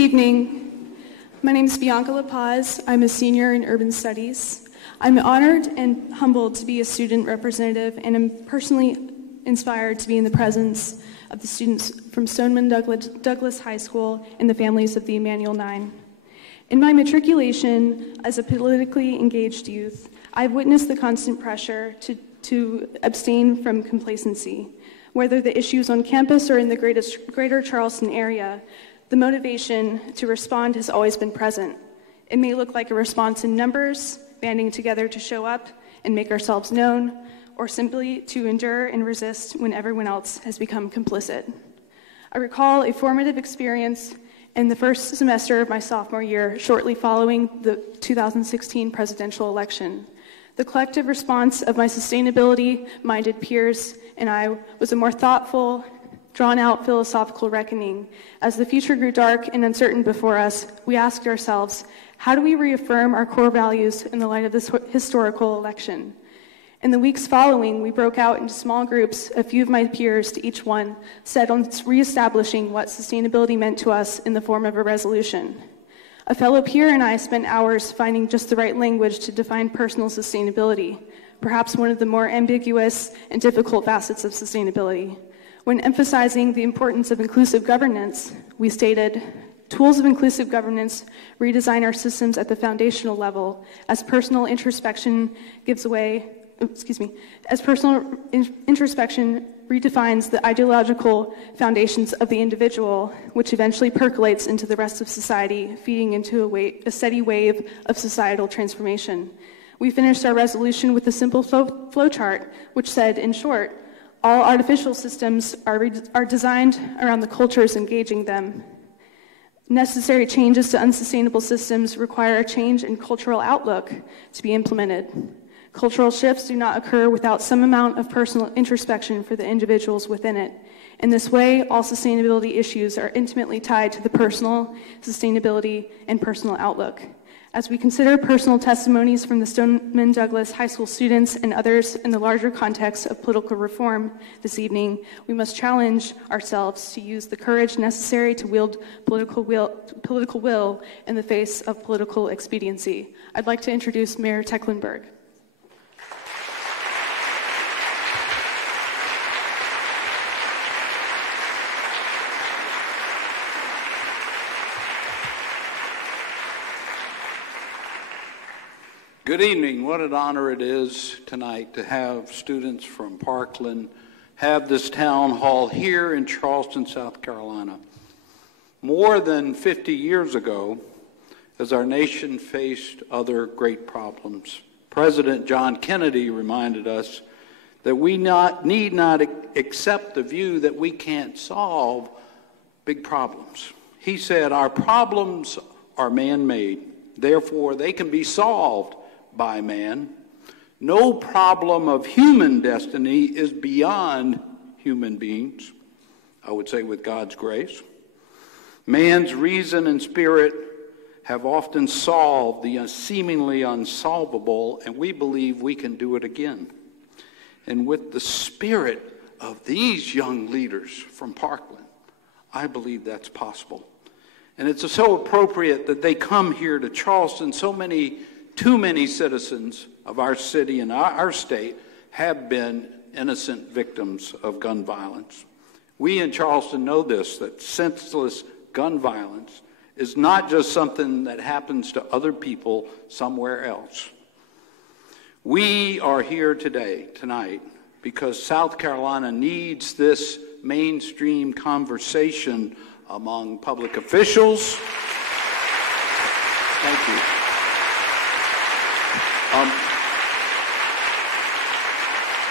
evening. My name is Bianca La Paz. I'm a senior in urban studies. I'm honored and humbled to be a student representative, and I'm personally inspired to be in the presence of the students from Stoneman Douglas High School and the families of the Emmanuel Nine. In my matriculation as a politically engaged youth, I've witnessed the constant pressure to abstain from complacency. Whether the issues on campus or in the greater Charleston area, the motivation to respond has always been present. It may look like a response in numbers, banding together to show up and make ourselves known, or simply to endure and resist when everyone else has become complicit. I recall a formative experience in the first semester of my sophomore year, shortly following the 2016 presidential election. The collective response of my sustainability-minded peers and I was a more thoughtful, drawn-out philosophical reckoning. As the future grew dark and uncertain before us, we asked ourselves, how do we reaffirm our core values in the light of this historical election? In the weeks following, we broke out into small groups, a few of my peers to each one, set on reestablishing what sustainability meant to us in the form of a resolution. A fellow peer and I spent hours finding just the right language to define personal sustainability, perhaps one of the more ambiguous and difficult facets of sustainability. When emphasizing the importance of inclusive governance, we stated, tools of inclusive governance redesign our systems at the foundational level as personal introspection introspection redefines the ideological foundations of the individual, which eventually percolates into the rest of society, feeding into a steady wave of societal transformation. We finished our resolution with a simple flowchart, which said, in short, all artificial systems are designed around the cultures engaging them. Necessary changes to unsustainable systems require a change in cultural outlook to be implemented. Cultural shifts do not occur without some amount of personal introspection for the individuals within it. In this way, all sustainability issues are intimately tied to the personal sustainability and personal outlook. As we consider personal testimonies from the Stoneman Douglas High School students and others in the larger context of political reform this evening, we must challenge ourselves to use the courage necessary to wield political will in the face of political expediency. I'd like to introduce Mayor Tecklenburg. Good evening. What an honor it is tonight to have students from Parkland have this town hall here in Charleston, South Carolina. More than 50 years ago, as our nation faced other great problems, President John Kennedy reminded us that we need not accept the view that we can't solve big problems. He said, our problems are man-made, therefore they can be solved by man. No problem of human destiny is beyond human beings, I would say with God's grace. Man's reason and spirit have often solved the seemingly unsolvable, and we believe we can do it again. And with the spirit of these young leaders from Parkland, I believe that's possible. And it's so appropriate that they come here to Charleston. Too many citizens of our city and our state have been innocent victims of gun violence. We in Charleston know this, that senseless gun violence is not just something that happens to other people somewhere else. We are here tonight, because South Carolina needs this mainstream conversation among public officials. Thank you.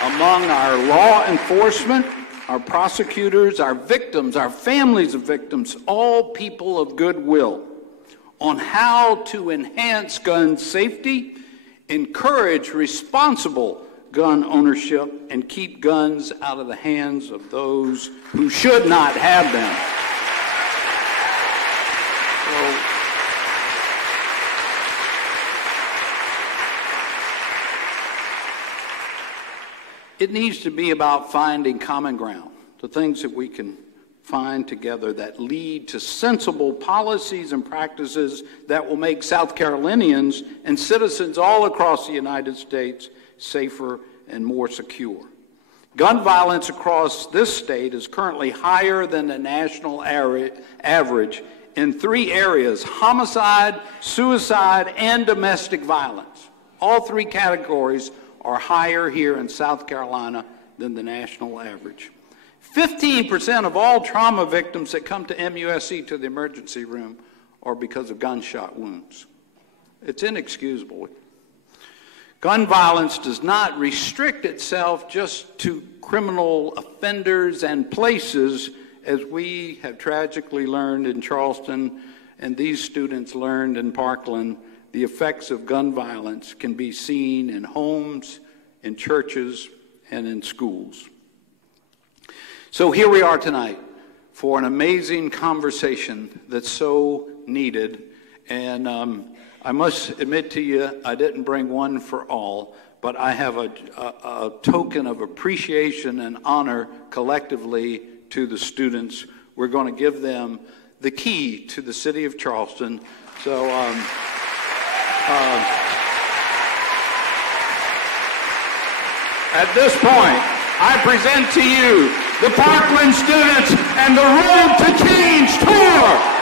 Among our law enforcement, our prosecutors, our victims, our families of victims, all people of goodwill, on how to enhance gun safety, encourage responsible gun ownership, and keep guns out of the hands of those who should not have them. It needs to be about finding common ground, the things that we can find together that lead to sensible policies and practices that will make South Carolinians and citizens all across the United States safer and more secure. Gun violence across this state is currently higher than the national average in 3 areas: homicide, suicide, and domestic violence. All 3 categories are higher here in South Carolina than the national average. 15% of all trauma victims that come to MUSC, to the emergency room, are because of gunshot wounds. It's inexcusable. Gun violence does not restrict itself just to criminal offenders and places, as we have tragically learned in Charleston, and these students learned in Parkland. The effects of gun violence can be seen in homes, in churches, and in schools. So here we are tonight for an amazing conversation that's so needed. And I must admit to you, I didn't bring one for all, but I have a token of appreciation and honor collectively to the students. We're going to give them the key to the city of Charleston. So at this point, I present to you the Parkland students and the Road to Change Tour.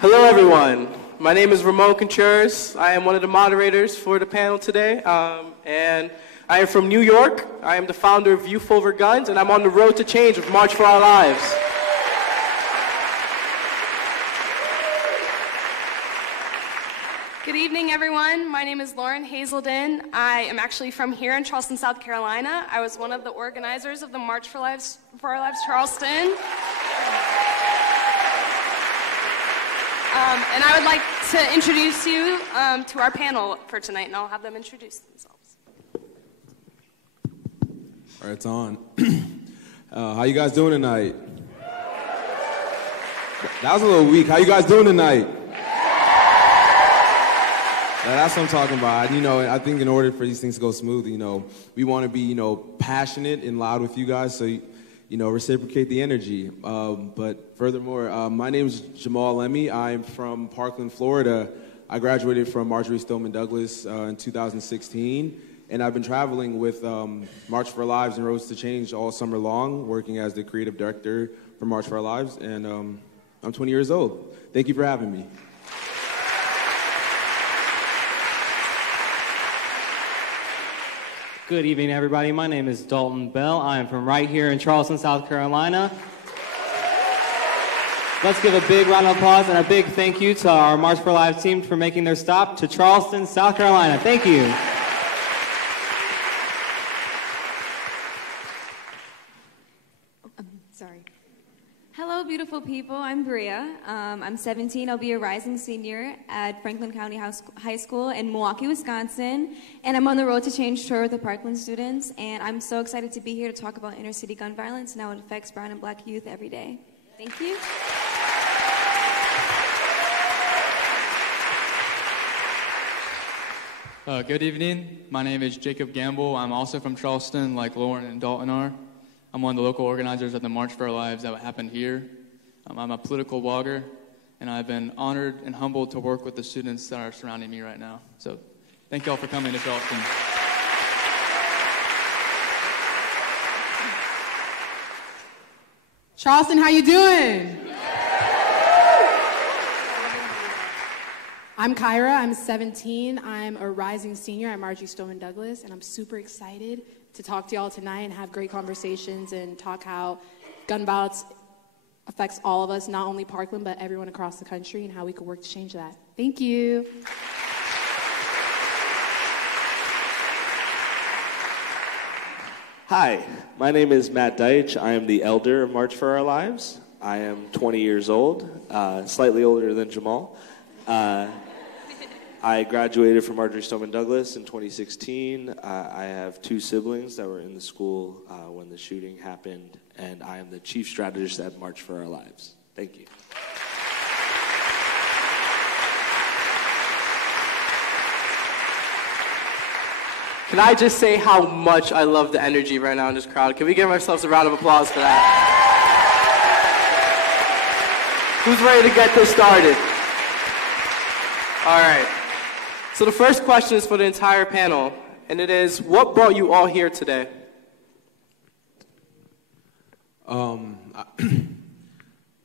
Hello, everyone. My name is Ramon Contreras. I am one of the moderators for the panel today, and I am from New York. I am the founder of Youth Over Guns, and I'm on the road to change with March for Our Lives. Good evening, everyone. My name is Lauren Hazelden. I am actually from here in Charleston, South Carolina. I was one of the organizers of the March for Our Lives Charleston. And I would like to introduce you to our panel for tonight, and I'll have them introduce themselves. All right, it's on. How you guys doing tonight? That was a little weak. How you guys doing tonight? That's what I'm talking about. You know, I think in order for these things to go smoothly, we want to be, passionate and loud with you guys, so reciprocate the energy. But furthermore, my name is Jamal Lemmy. I'm from Parkland, Florida. I graduated from Marjorie Stoneman Douglas in 2016, and I've been traveling with March for Our Lives and Roads to Change all summer long, working as the creative director for March for Our Lives, and I'm 20 years old. Thank you for having me. Good evening, everybody. My name is Dalton Bell. I am from right here in Charleston, South Carolina. Let's give a big round of applause and a big thank you to our March for Lives team for making their stop to Charleston, South Carolina. Thank you. Sorry. Hello, beautiful people. I'm Bria. I'm 17. I'll be a rising senior at Franklin County High School in Milwaukee, Wisconsin. And I'm on the Road to Change tour with the Parkland students. And I'm so excited to be here to talk about inner city gun violence and how it affects brown and black youth every day. Thank you. Good evening. My name is Jacob Gamble. I'm also from Charleston, like Lauren and Dalton are. I'm one of the local organizers of the March for Our Lives that happened here. I'm a political blogger, and I've been honored and humbled to work with the students that are surrounding me right now. So thank you all for coming to Charleston. Charleston, how you doing? I'm Kyra. I'm 17. I'm a rising senior at Marjorie Stoneman Douglas, and I'm super excited to talk to y'all tonight and have great conversations and talk how gun violence affects all of us, not only Parkland, but everyone across the country, and how we could work to change that. Thank you. Hi, my name is Matt Deitch. I am the elder of March for Our Lives. I am 20 years old, slightly older than Jamal. I graduated from Marjorie Stoneman Douglas in 2016. I have 2 siblings that were in the school when the shooting happened, and I am the chief strategist at March for Our Lives. Thank you. Can I just say how much I love the energy right now in this crowd? Can we give ourselves a round of applause for that? Who's ready to get this started? All right. So the first question is for the entire panel, and it is, what brought you all here today?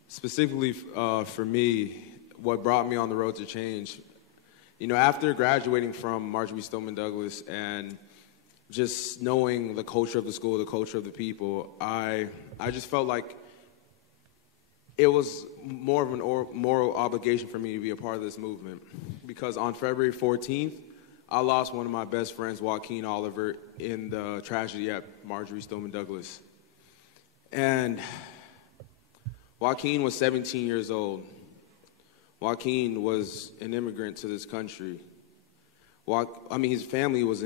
Specifically for me, what brought me on the road to change, you know, after graduating from Marjorie Stoneman Douglas and just knowing the culture of the school, the culture of the people, I just felt like it was more of an moral obligation for me to be a part of this movement. Because on February 14th, I lost one of my best friends, Joaquin Oliver, in the tragedy at Marjorie Stoneman Douglas. And Joaquin was 17 years old. Joaquin was an immigrant to this country. His family was,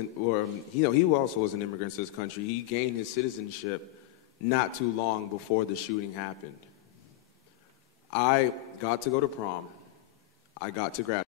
he also was an immigrant to this country. He gained his citizenship not too long before the shooting happened. I got to go to prom. I got to graduate.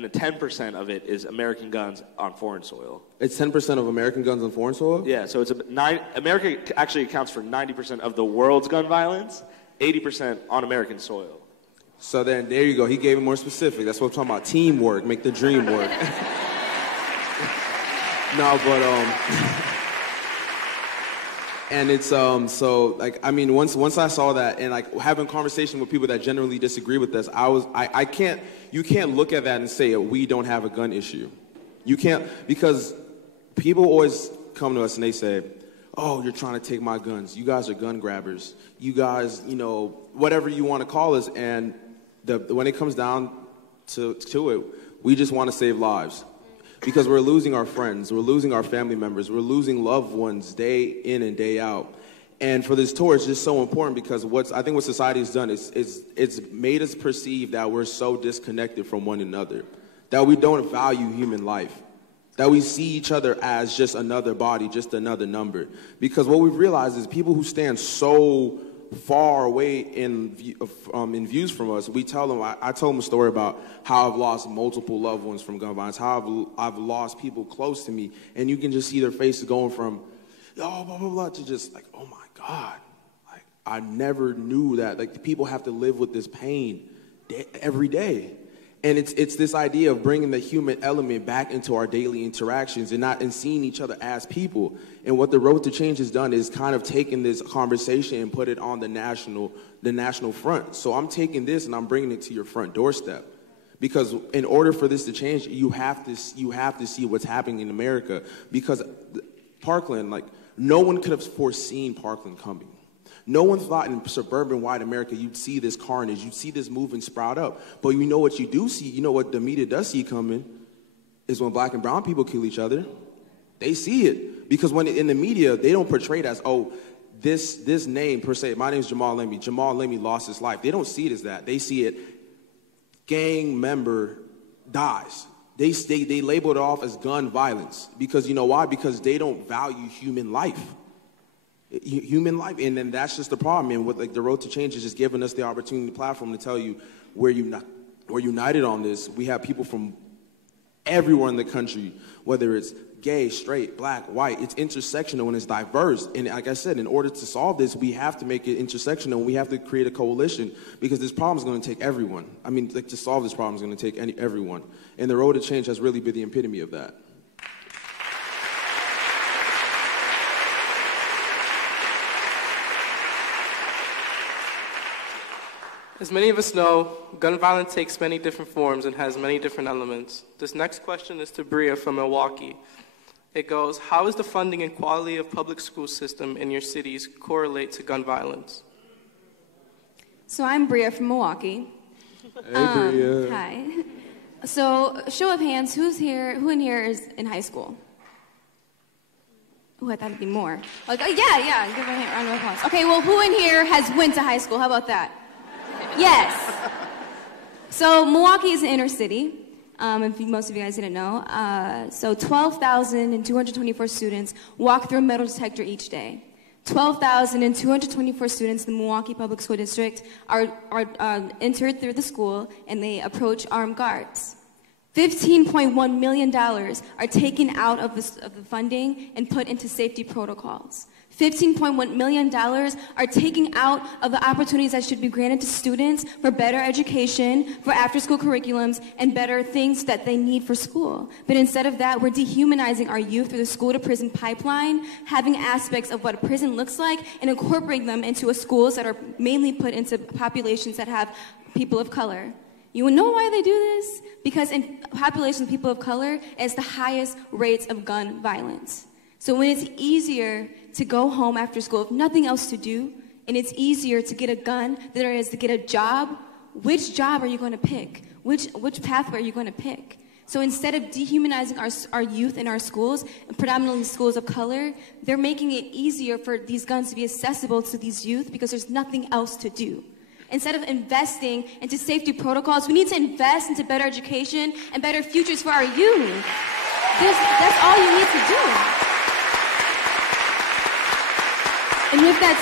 And 10% of it is American guns on foreign soil. It's 10% of American guns on foreign soil? Yeah, so it's America actually accounts for 90% of the world's gun violence, 80% on American soil. So then, there you go. He gave it more specific. That's what I'm talking about. Teamwork, make the dream work. No, but and it's so like I mean once I saw that and like having conversation with people that generally disagree with us, you can't look at that and say we don't have a gun issue. You can't, because people always come to us and they say, oh, you're trying to take my guns. You guys are gun grabbers. You guys, whatever you want to call us. And when it comes down to it, we just want to save lives. Because we're losing our friends, we're losing our family members, we're losing loved ones day in and day out. And for this tour, it's just so important because I think what society has done is it's made us perceive that we're so disconnected from one another, that we don't value human life, that we see each other as just another body, just another number. Because what we've realized is people who stand so far away in views from us, we tell them, I tell them a story about how I've lost multiple loved ones from gun violence, how I've lost people close to me, and you can just see their faces going from, oh, blah, blah, blah, to just like, oh my God, like I never knew that, like people have to live with this pain every day. And it's this idea of bringing the human element back into our daily interactions and seeing each other as people. And what the Road to Change has done is kind of taken this conversation and put it on the national front. So I'm taking this and I'm bringing it to your front doorstep. Because in order for this to change, you have to see what's happening in America. Because Parkland, like no one could have foreseen Parkland coming. No one thought in suburban white America you'd see this carnage, you'd see this movement sprout up. But you know what you do see, you know what the media does see coming, is when black and brown people kill each other. They see it. Because when in the media, they don't portray it as, oh, this name per se, my name is Jamal Lemmy. Jamal Lemmy lost his life. They don't see it as that. They see it, gang member dies. They label it off as gun violence. Because you know why? Because they don't value human life. Human life, and then that's just the problem. And what like the Road to Change is just giving us the opportunity, platform to tell you we're united on this. We have people from everywhere in the country, whether it's gay, straight, black, white. It's intersectional and it's diverse. And like I said, in order to solve this, we have to make it intersectional. And we have to create a coalition because this problem is going to take everyone. I mean, like to solve this problem is going to take everyone. And the Road to Change has really been the epitome of that. As many of us know, gun violence takes many different forms and has many different elements. This next question is to Bria from Milwaukee. It goes, how is the funding and quality of public school system in your cities correlate to gun violence? So I'm Bria from Milwaukee. Hey, Bria. Hi. So show of hands, who in here is in high school? Oh, I thought it'd be more. Like, oh, yeah, give a round of applause. Okay, well, who in here has went to high school? How about that? Yes. So Milwaukee is an inner city, if most of you guys didn't know. So 12,224 students walk through a metal detector each day. 12,224 students in the Milwaukee Public School District are entered through the school and they approach armed guards. $15.1 million are taken out of the funding and put into safety protocols. $15.1 million are taken out of the opportunities that should be granted to students for better education, for after-school curriculums, and better things that they need for school. But instead of that, we're dehumanizing our youth through the school-to-prison pipeline, having aspects of what a prison looks like, and incorporating them into schools that are mainly put into populations that have people of color. You know why they do this? Because in populations of people of color, it's the highest rates of gun violence. So when it's easier to go home after school with nothing else to do, and it's easier to get a gun than it is to get a job, which job are you going to pick? Which pathway are you going to pick? So instead of dehumanizing our youth in our schools, predominantly schools of color, they're making it easier for these guns to be accessible to these youth because there's nothing else to do. Instead of investing into safety protocols, we need to invest into better education and better futures for our youth. That's all you need to do. And with that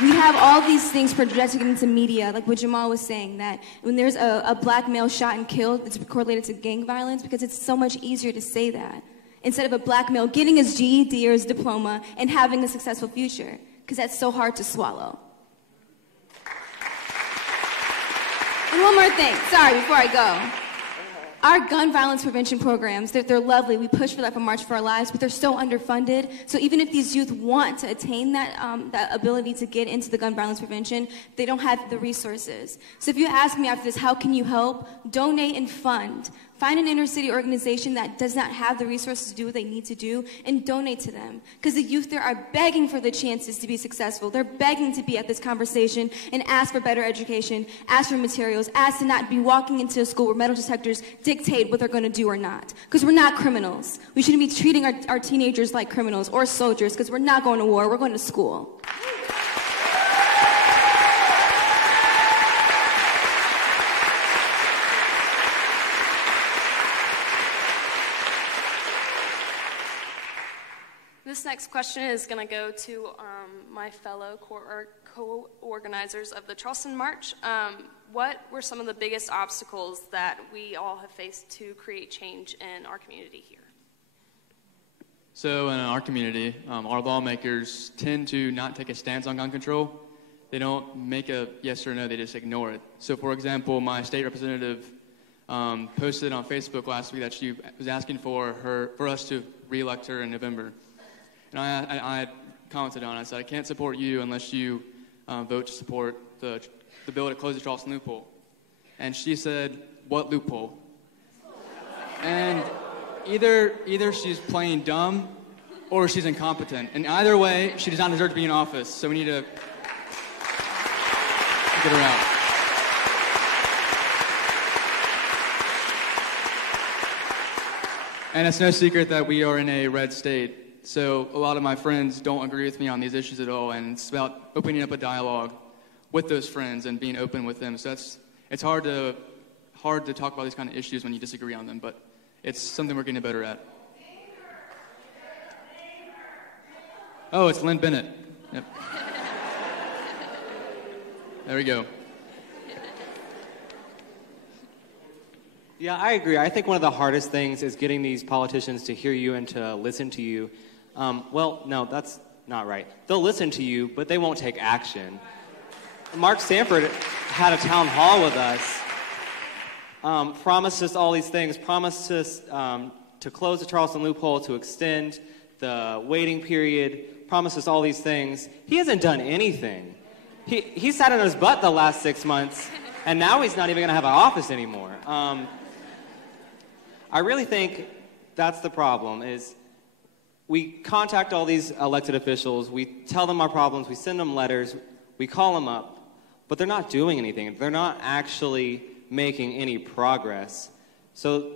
We have all these things projected into media, like what Jamal was saying, that when there's a black male shot and killed, it's correlated to gang violence because it's so much easier to say that instead of a black male getting his GED or his diploma and having a successful future, because that's so hard to swallow. And one more thing, sorry, before I go. Our gun violence prevention programs, they're lovely. We push for that from March for Our Lives, but they're so underfunded. So even if these youth want to attain that ability to get into the gun violence prevention, they don't have the resources. So if you ask me after this, how can you help? Donate and fund. Find an inner city organization that does not have the resources to do what they need to do and donate to them. Because the youth there are begging for the chances to be successful. They're begging to be at this conversation and ask for better education, ask for materials, ask to not be walking into a school where metal detectors dictate what they're going to do or not. Because we're not criminals. We shouldn't be treating our teenagers like criminals or soldiers because we're not going to war, we're going to school. This next question is going to go to my fellow co-organizers of the Charleston March. What were some of the biggest obstacles that we all have faced to create change in our community here? So in our community, our lawmakers tend to not take a stance on gun control. They don't make a yes or no, they just ignore it. So for example, my state representative posted on Facebook last week that she was asking for us to re-elect her in November. And I commented on it. I said, I can't support you unless you vote to support the bill to close the Charleston loophole. And she said, what loophole? And either she's playing dumb or she's incompetent. And either way, she does not deserve to be in office. So we need to get her out. And it's no secret that we are in a red state. So a lot of my friends don't agree with me on these issues at all, and it's about opening up a dialogue with those friends and being open with them. So it's hard to talk about these kind of issues when you disagree on them, but it's something we're getting better at. Oh, it's Lynn Bennett. Yep. There we go. Yeah, I agree. I think one of the hardest things is getting these politicians to hear you and to listen to you. Well, no, that's not right. They'll listen to you, but they won't take action. Mark Sanford had a town hall with us, promised us all these things, promised us to close the Charleston loophole, to extend the waiting period, promised us all these things. He hasn't done anything. He sat on his butt the last 6 months, and now he's not even going to have an office anymore. I really think that's the problem, is we contact all these elected officials, we tell them our problems, we send them letters, we call them up, but they're not doing anything. They're not actually making any progress. So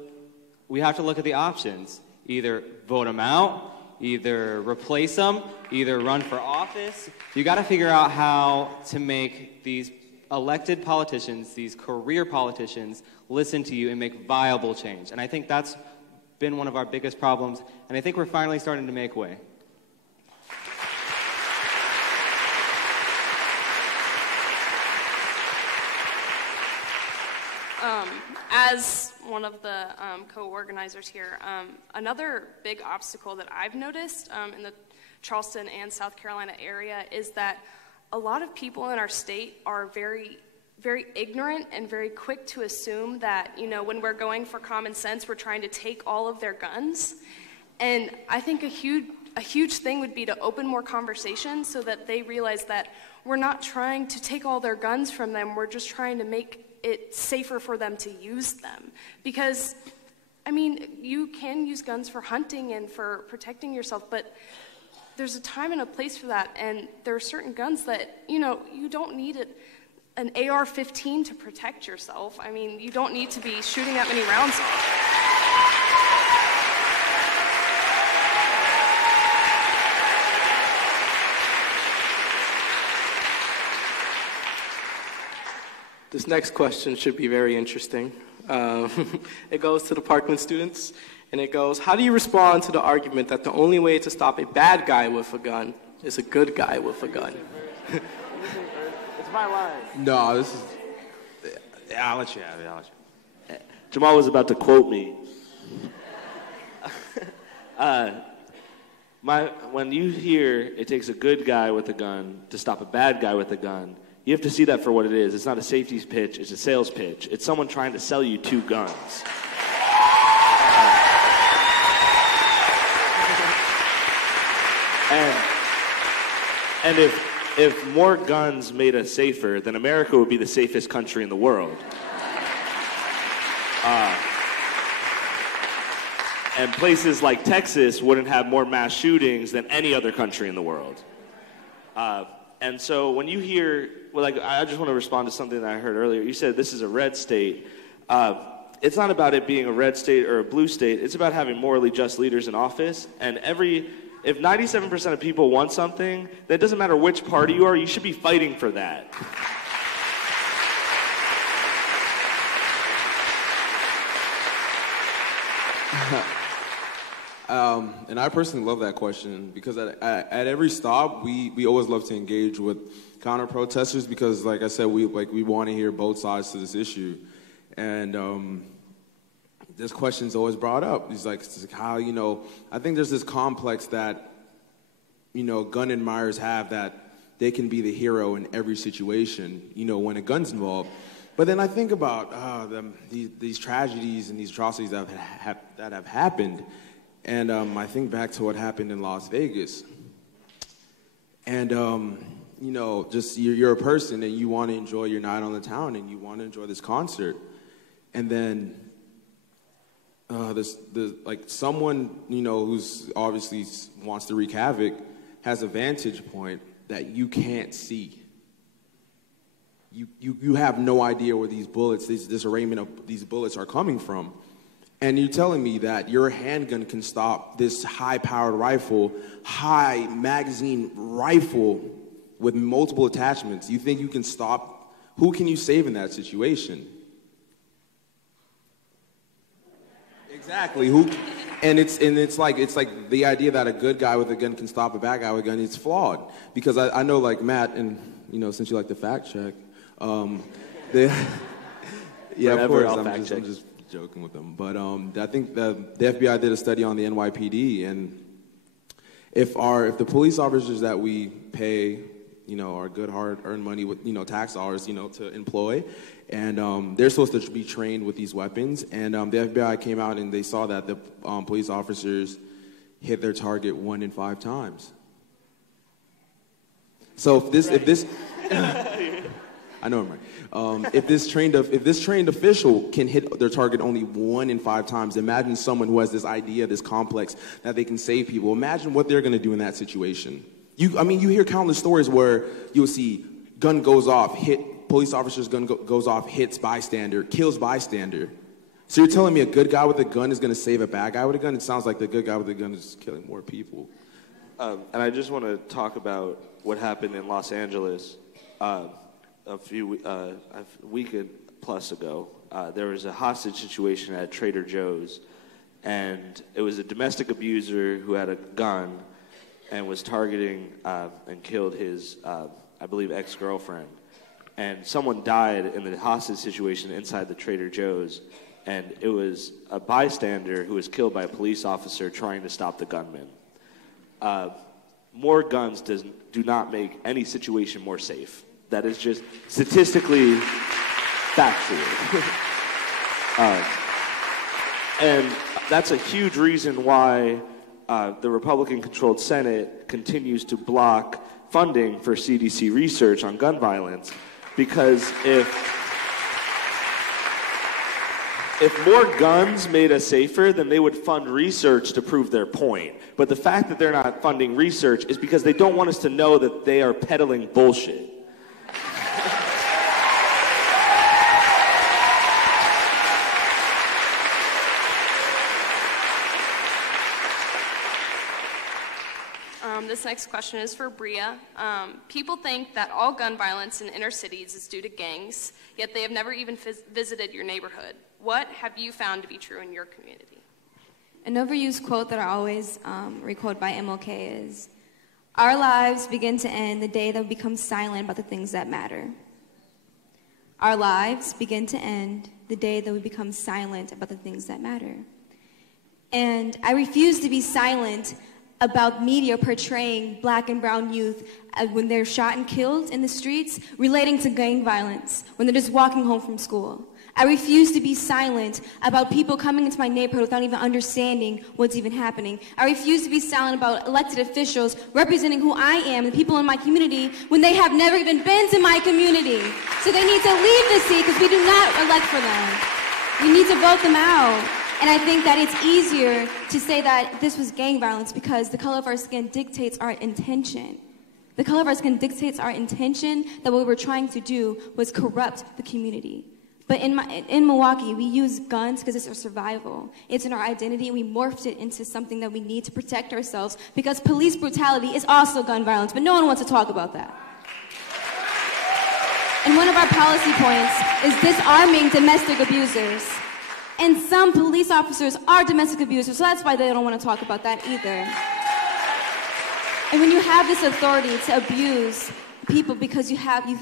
we have to look at the options. Either vote them out, either replace them, either run for office. You got to figure out how to make these elected politicians, these career politicians, listen to you and make viable change. And I think that's been one of our biggest problems, and I think we're finally starting to make way. As one of the co-organizers here, another big obstacle that I've noticed in the Charleston and South Carolina area is that a lot of people in our state are very ignorant and very quick to assume that, when we're going for common sense, we're trying to take all of their guns. And I think a huge thing would be to open more conversations so that they realize that we're not trying to take all their guns from them, we're just trying to make it safer for them to use them. Because, you can use guns for hunting and for protecting yourself, but there's a time and a place for that, and there are certain guns that, you don't need an AR-15 to protect yourself. You don't need to be shooting that many rounds off. This next question should be very interesting. It goes to the Parkland students, and it goes, how do you respond to the argument that the only way to stop a bad guy with a gun is a good guy with a gun? my line. No, this is... I'll let you have it. Jamal was about to quote me. When you hear it takes a good guy with a gun to stop a bad guy with a gun, you have to see that for what it is. It's not a safety pitch, it's a sales pitch. It's someone trying to sell you 2 guns. And if more guns made us safer, then America would be the safest country in the world. And places like Texas wouldn't have more mass shootings than any other country in the world. And so when you hear, I just want to respond to something that I heard earlier. You said this is a red state. It's not about it being a red state or a blue state. It's about having morally just leaders in office. And if 97% of people want something, then it doesn't matter which party you are, you should be fighting for that. And I personally love that question because at every stop, we always love to engage with counter-protesters because, like I said, we want to hear both sides to this issue. And this question's always brought up. It's like how, I think there's this complex that, gun admirers have that they can be the hero in every situation, when a gun's involved. But then I think about these tragedies and these atrocities that have happened. And I think back to what happened in Las Vegas. And, just you're a person and you want to enjoy your night on the town and you want to enjoy this concert. And then someone, who's obviously wants to wreak havoc has a vantage point that you can't see. You have no idea where these bullets, this arraignment of these bullets are coming from. And you're telling me that your handgun can stop this high-powered rifle, high-magazine rifle with multiple attachments. You think you can stop? Who can you save in that situation? Exactly. Who? And it's like the idea that a good guy with a gun can stop a bad guy with a gun. It's flawed because I know like Matt and since you like to fact check, yeah, of course I'm just joking with them. But I think the FBI did a study on the NYPD, and if the police officers that we pay, are good hard-earned money with tax dollars, to employ, and they're supposed to be trained with these weapons, and the FBI came out and they saw that the police officers hit their target 1 in 5 times. So if this I know I'm right. If this trained official can hit their target only 1 in 5 times, imagine someone who has this idea, this complex that they can save people. Imagine what they're going to do in that situation. You hear countless stories where you'll see gun goes off, police officer's gun goes off, hits bystander, kills bystander. So you're telling me a good guy with a gun is going to save a bad guy with a gun? It sounds like the good guy with a gun is killing more people. And I just want to talk about what happened in Los Angeles. A week plus ago, there was a hostage situation at Trader Joe's, and it was a domestic abuser who had a gun and was targeting and killed his, I believe, ex-girlfriend. And someone died in the hostage situation inside the Trader Joe's, and it was a bystander who was killed by a police officer trying to stop the gunman. More guns do not make any situation more safe. That is just statistically factual. And that's a huge reason why the Republican-controlled Senate continues to block funding for CDC research on gun violence, because if more guns made us safer, then they would fund research to prove their point. But the fact that they're not funding research is because they don't want us to know that they are peddling bullshit. This next question is for Bria. People think that all gun violence in inner cities is due to gangs, yet they have never even visited your neighborhood. What have you found to be true in your community? An overused quote that I always requote by MLK is, "Our lives begin to end the day that we become silent about the things that matter." Our lives begin to end the day that we become silent about the things that matter. And I refuse to be silent about media portraying black and brown youth when they're shot and killed in the streets, relating to gang violence, when they're just walking home from school. I refuse to be silent about people coming into my neighborhood without even understanding what's even happening. I refuse to be silent about elected officials representing who I am, the people in my community, when they have never even been to my community. So they need to leave the seat because we do not elect for them. We need to vote them out. And I think that it's easier to say that this was gang violence because the color of our skin dictates our intention. The color of our skin dictates our intention that what we're trying to do was corrupt the community. But in Milwaukee, we use guns because it's our survival. It's in our identity, and we morphed it into something that we need to protect ourselves because police brutality is also gun violence, but no one wants to talk about that. And one of our policy points is disarming domestic abusers. And some police officers are domestic abusers, so that's why they don't want to talk about that either. And when you have this authority to abuse people because you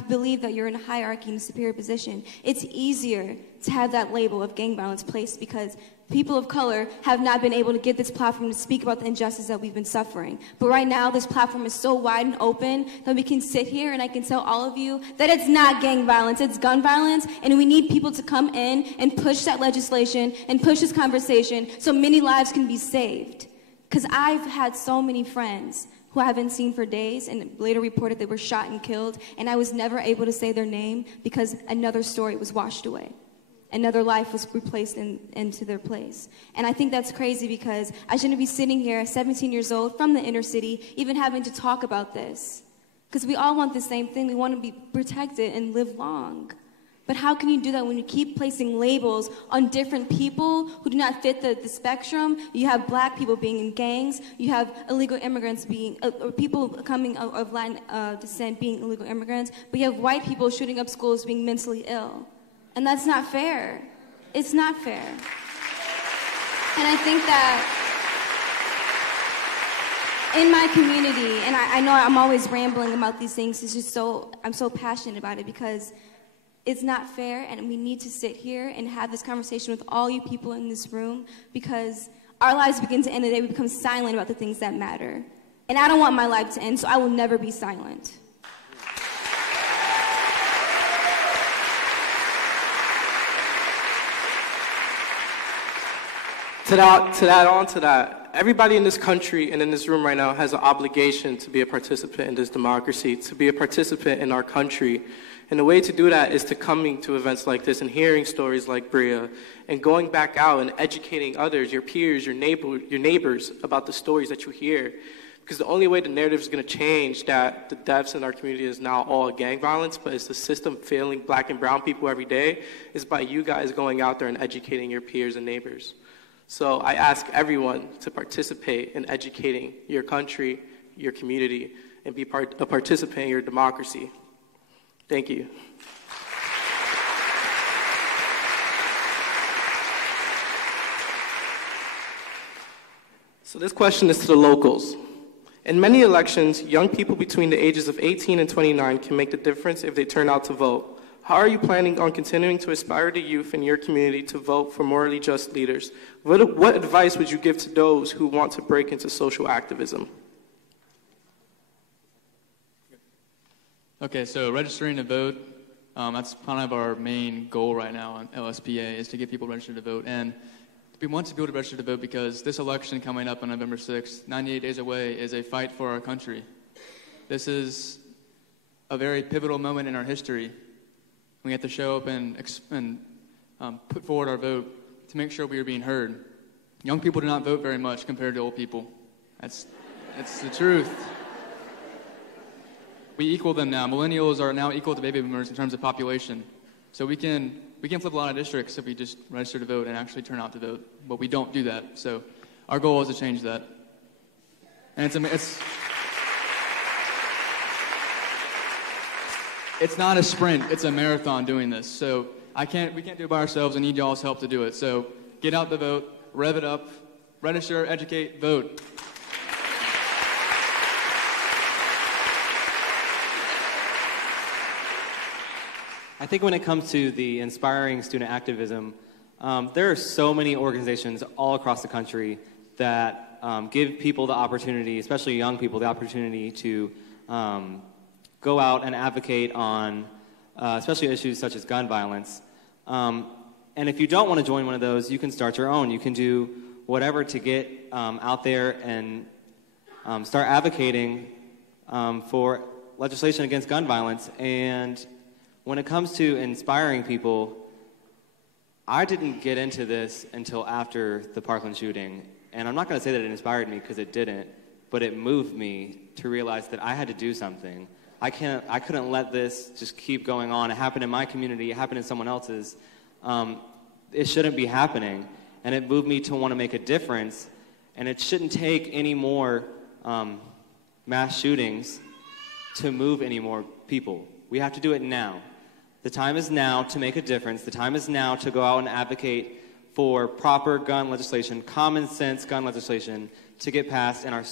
believe that you're in a hierarchy in a superior position, it's easier to have that label of gang violence placed because people of color have not been able to get this platform to speak about the injustice that we've been suffering. But right now, this platform is so wide and open that we can sit here and I can tell all of you that it's not gang violence, it's gun violence, and we need people to come in and push that legislation and push this conversation so many lives can be saved. Because I've had so many friends who I haven't seen for days and later reported they were shot and killed, and I was never able to say their name because another story was washed away. Another life was replaced into their place. And I think that's crazy because I shouldn't be sitting here, 17 years old, from the inner city, even having to talk about this. Because we all want the same thing. We want to be protected and live long. But how can you do that when you keep placing labels on different people who do not fit the spectrum? You have black people being in gangs. You have illegal immigrants being, or people coming of Latin descent being illegal immigrants. But you have white people shooting up schools being mentally ill. And that's not fair. It's not fair. And I think that in my community, and I know I'm always rambling about these things, it's just I'm so passionate about it because it's not fair, and we need to sit here and have this conversation with all you people in this room because our lives begin to end the day we become silent about the things that matter. And I don't want my life to end, so I will never be silent. To add that, everybody in this country and in this room right now has an obligation to be a participant in this democracy, to be a participant in our country. And the way to do that is to coming to events like this and hearing stories like Bria and going back out and educating others, your peers, your neighbors about the stories that you hear. Because the only way the narrative is going to change that the deaths in our community is now all gang violence, but it's the system failing black and brown people every day, is by you guys going out there and educating your peers and neighbors. So I ask everyone to participate in educating your country, your community, and be a participant in your democracy. Thank you. So this question is to the locals. In many elections, young people between the ages of 18 and 29 can make the difference if they turn out to vote. How are you planning on continuing to inspire the youth in your community to vote for morally just leaders? What advice would you give to those who want to break into social activism? Okay, so registering to vote, that's kind of our main goal right now on LSPA is to get people registered to vote. And we want to be able to register to vote because this election coming up on November 6th, 98 days away, is a fight for our country. This is a very pivotal moment in our history. We have to show up and put forward our vote to make sure we are being heard. Young people do not vote very much compared to old people. That's the truth. We equal them now. Millennials are now equal to baby boomers in terms of population. So we can flip a lot of districts if we just register to vote and actually turn out to vote. But we don't do that. So our goal is to change that. And it's not a sprint, it's a marathon doing this. So we can't do it by ourselves. I need y'all's help to do it. So get out the vote, rev it up, register, educate, vote. I think when it comes to the inspiring student activism, there are so many organizations all across the country that give people the opportunity, especially young people, the opportunity to go out and advocate on especially issues such as gun violence. And if you don't want to join one of those, you can start your own. You can do whatever to get out there and start advocating for legislation against gun violence. And when it comes to inspiring people, I didn't get into this until after the Parkland shooting. And I'm not going to say that it inspired me, because it didn't, but it moved me to realize that I had to do something. I couldn't let this just keep going on. It happened in my community. It happened in someone else's. It shouldn't be happening. And it moved me to want to make a difference. And it shouldn't take any more mass shootings to move any more people. We have to do it now. The time is now to make a difference. The time is now to go out and advocate for proper gun legislation, common sense gun legislation, to get passed in our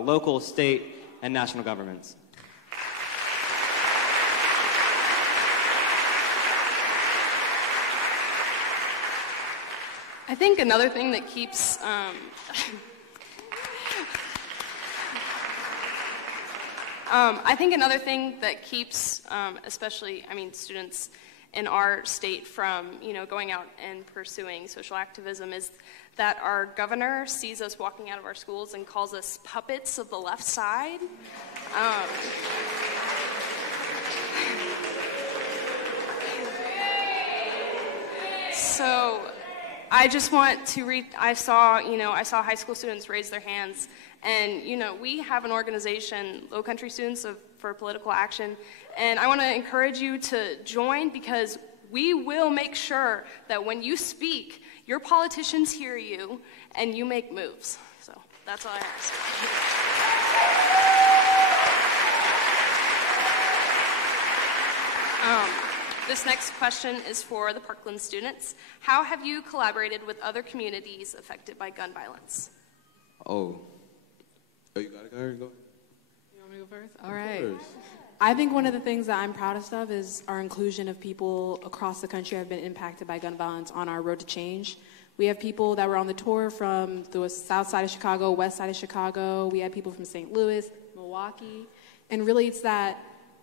local, state, and national governments. I think another thing that keeps especially, students in our state from, going out and pursuing social activism is that our governor sees us walking out of our schools and calls us puppets of the left side. So I just want to read, I saw high school students raise their hands, and, we have an organization, Low Country Students for Political Action, and I want to encourage you to join, because we will make sure that when you speak, your politicians hear you and you make moves. So that's all I have. This next question is for the Parkland students. How have you collaborated with other communities affected by gun violence? Oh, you got it, go ahead. You want me to go first? All right. I think one of the things that I'm proudest of is our inclusion of people across the country who have been impacted by gun violence on our road to change. We have people that were on the tour from the south side of Chicago, west side of Chicago. We had people from St. Louis, Milwaukee. And really it's that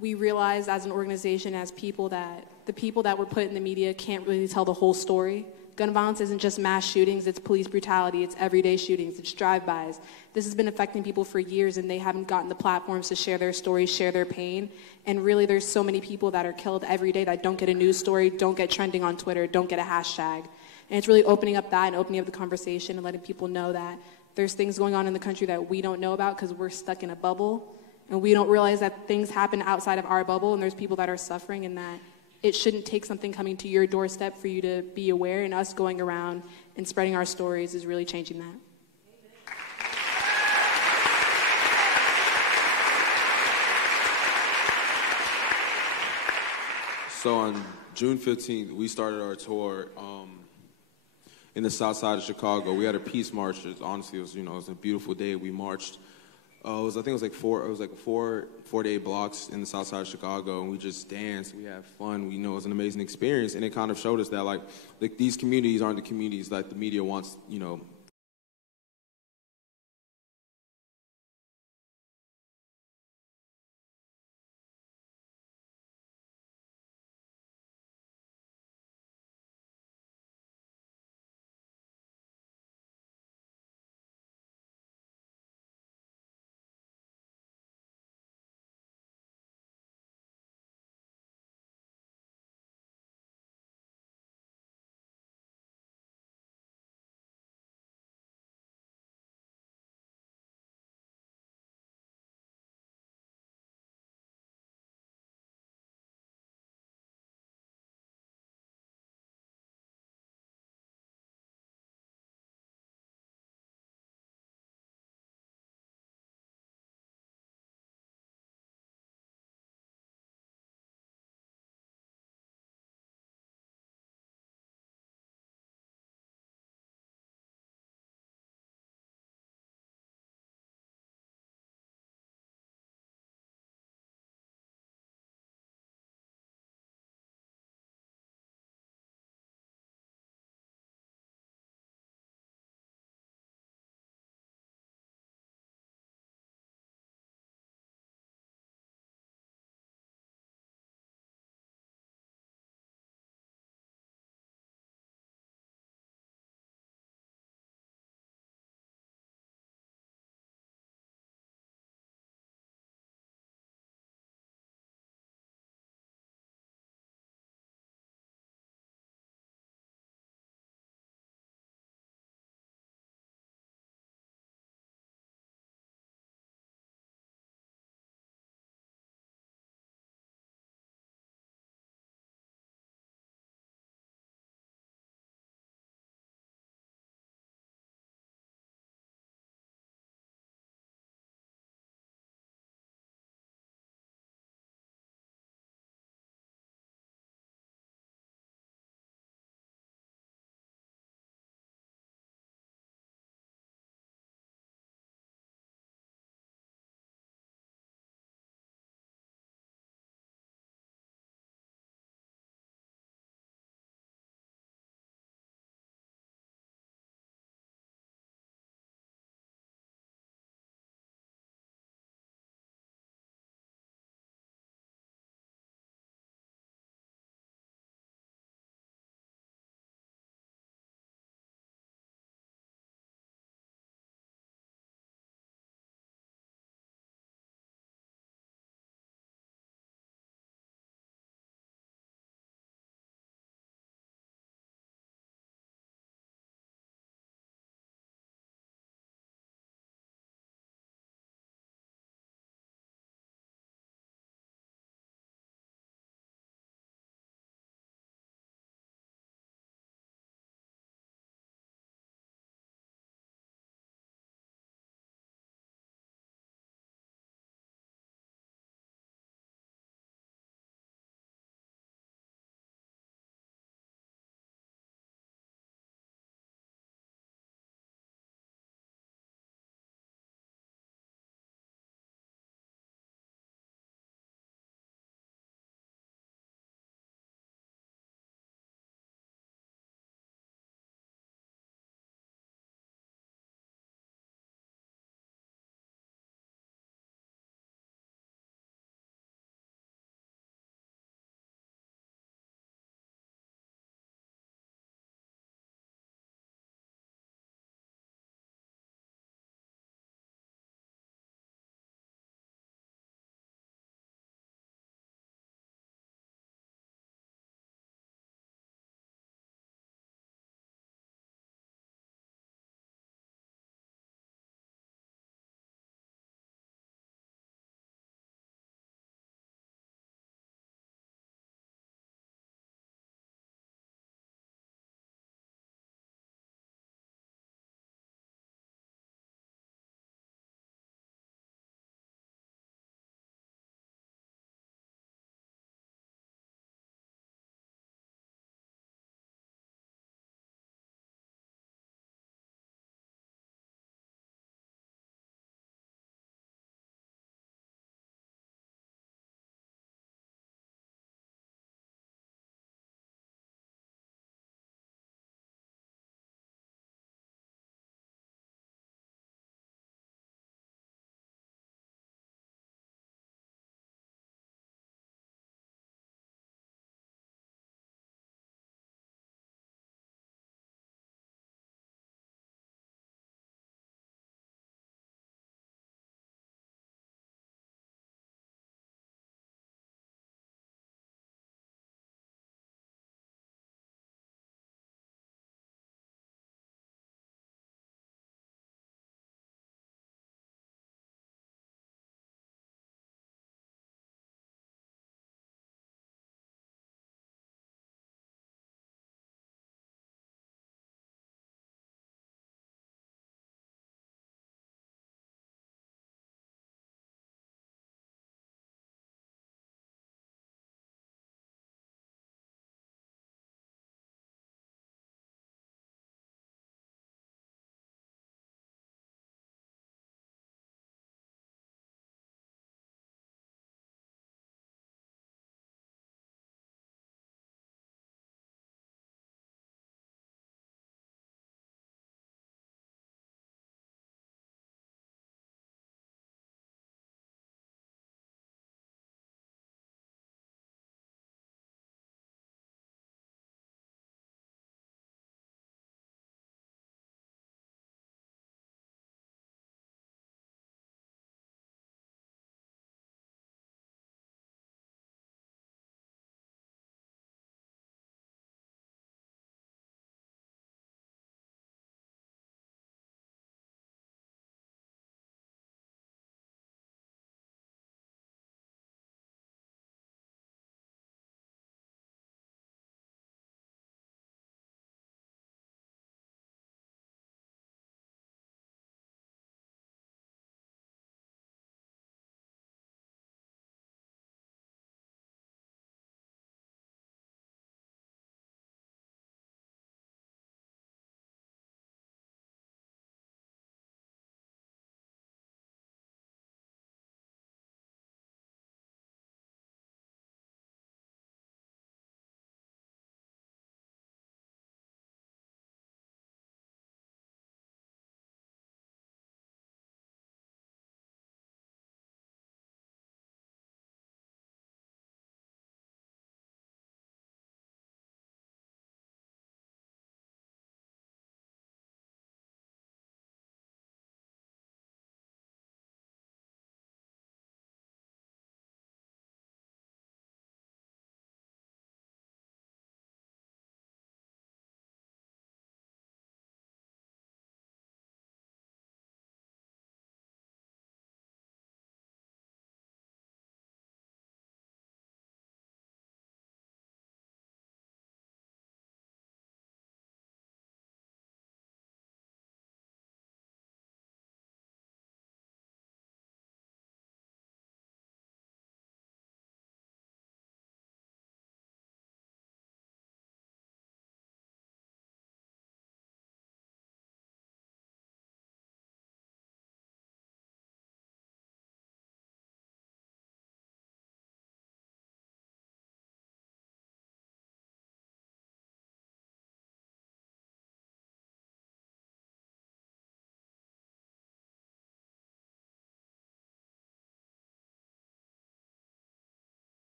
we realize as an organization, as people, that the people that were put in the media can't really tell the whole story. Gun violence isn't just mass shootings, it's police brutality, it's everyday shootings, it's drive-bys. This has been affecting people for years, and they haven't gotten the platforms to share their stories, share their pain. And really, there's so many people that are killed every day that don't get a news story, don't get trending on Twitter, don't get a hashtag. And it's really opening up that and opening up the conversation and letting people know that there's things going on in the country that we don't know about because we're stuck in a bubble. And we don't realize that things happen outside of our bubble, and there's people that are suffering, and that it shouldn't take something coming to your doorstep for you to be aware, and us going around and spreading our stories is really changing that. So on June 15th, we started our tour in the south side of Chicago. We had a peace march. Honestly, it was a beautiful day. We marched. I think it was like four-day blocks in the south side of Chicago, and we just danced. We had fun. It was an amazing experience, and it kind of showed us that like these communities aren't the communities that the media wants,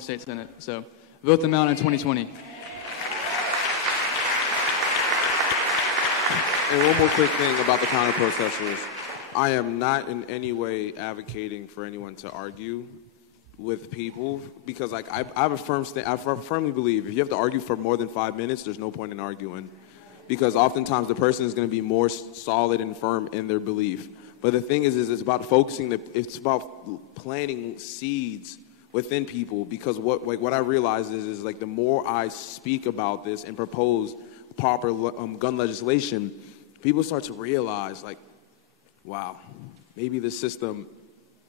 State Senate. So vote them out in 2020. And one more quick thing about the counter-protesters. I am not in any way advocating for anyone to argue with people because I firmly believe if you have to argue for more than 5 minutes, there's no point in arguing because oftentimes the person is going to be more solid and firm in their belief. But the thing is it's about it's about planting seeds within people because what I realize is like the more I speak about this and propose proper gun legislation, people start to realize like, wow, maybe the system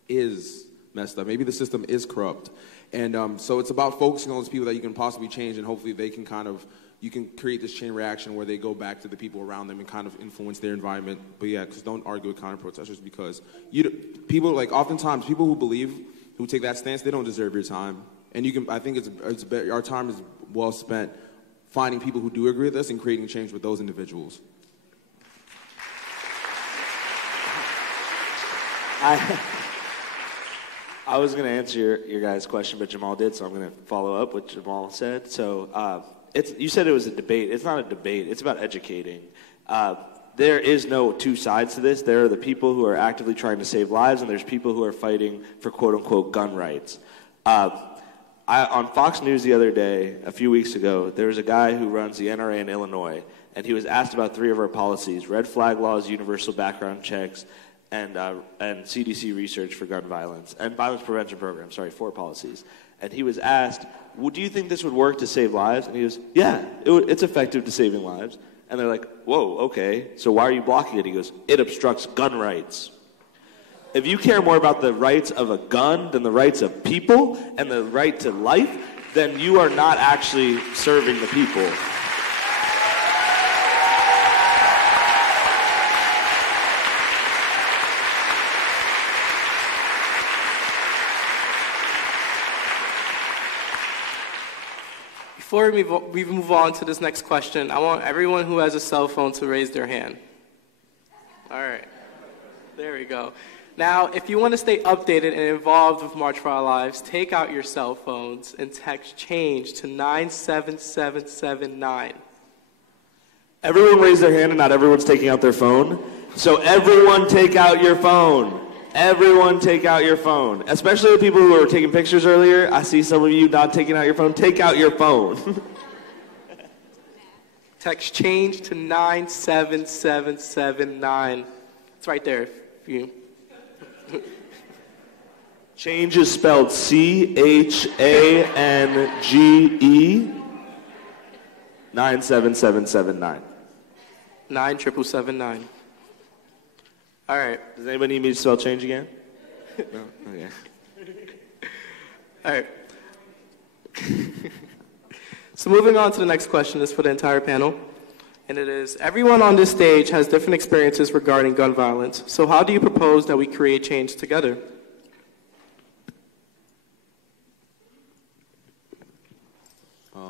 is messed up. Maybe the system is corrupt. And so it's about focusing on those people that you can possibly change and hopefully they can you can create this chain reaction where they go back to the people around them and kind of influence their environment. But yeah, because don't argue with counter-protesters because oftentimes people who take that stance, they don't deserve your time. And I think it's better, our time is well spent finding people who do agree with us and creating change with those individuals. I was going to answer your guys' question, but Jamal did, so I'm going to follow up what Jamal said. So you said it was a debate. It's not a debate. It's about educating. There is no two sides to this. There are the people who are actively trying to save lives, and there's people who are fighting for quote-unquote gun rights. On Fox News the other day, a few weeks ago, there was a guy who runs the NRA in Illinois, and he was asked about 3 of our policies: red flag laws, universal background checks, and CDC research for gun violence, and violence prevention programs, 4 policies. And he was asked, well, do you think this would work to save lives? And he goes, yeah, it's effective to saving lives. And they're like, whoa, okay, so why are you blocking it? He goes, it obstructs gun rights. If you care more about the rights of a gun than the rights of people and the right to life, then you are not actually serving the people. Before we move on to this next question, I want everyone who has a cell phone to raise their hand. All right. There we go. Now, if you want to stay updated and involved with March for Our Lives, take out your cell phones and text CHANGE to 97779. Everyone raise their hand and not everyone's taking out their phone. So everyone take out your phone. Everyone take out your phone. Especially the people who were taking pictures earlier. I see some of you not taking out your phone. Take out your phone. Text CHANGE to 97779. It's right there for you. Change is spelled CHANGE 97779. 97779. All right. Does anybody need me to spell change again? No? Okay. All right. So moving on to the next question is for the entire panel. And it is, everyone on this stage has different experiences regarding gun violence. So how do you propose that we create change together? I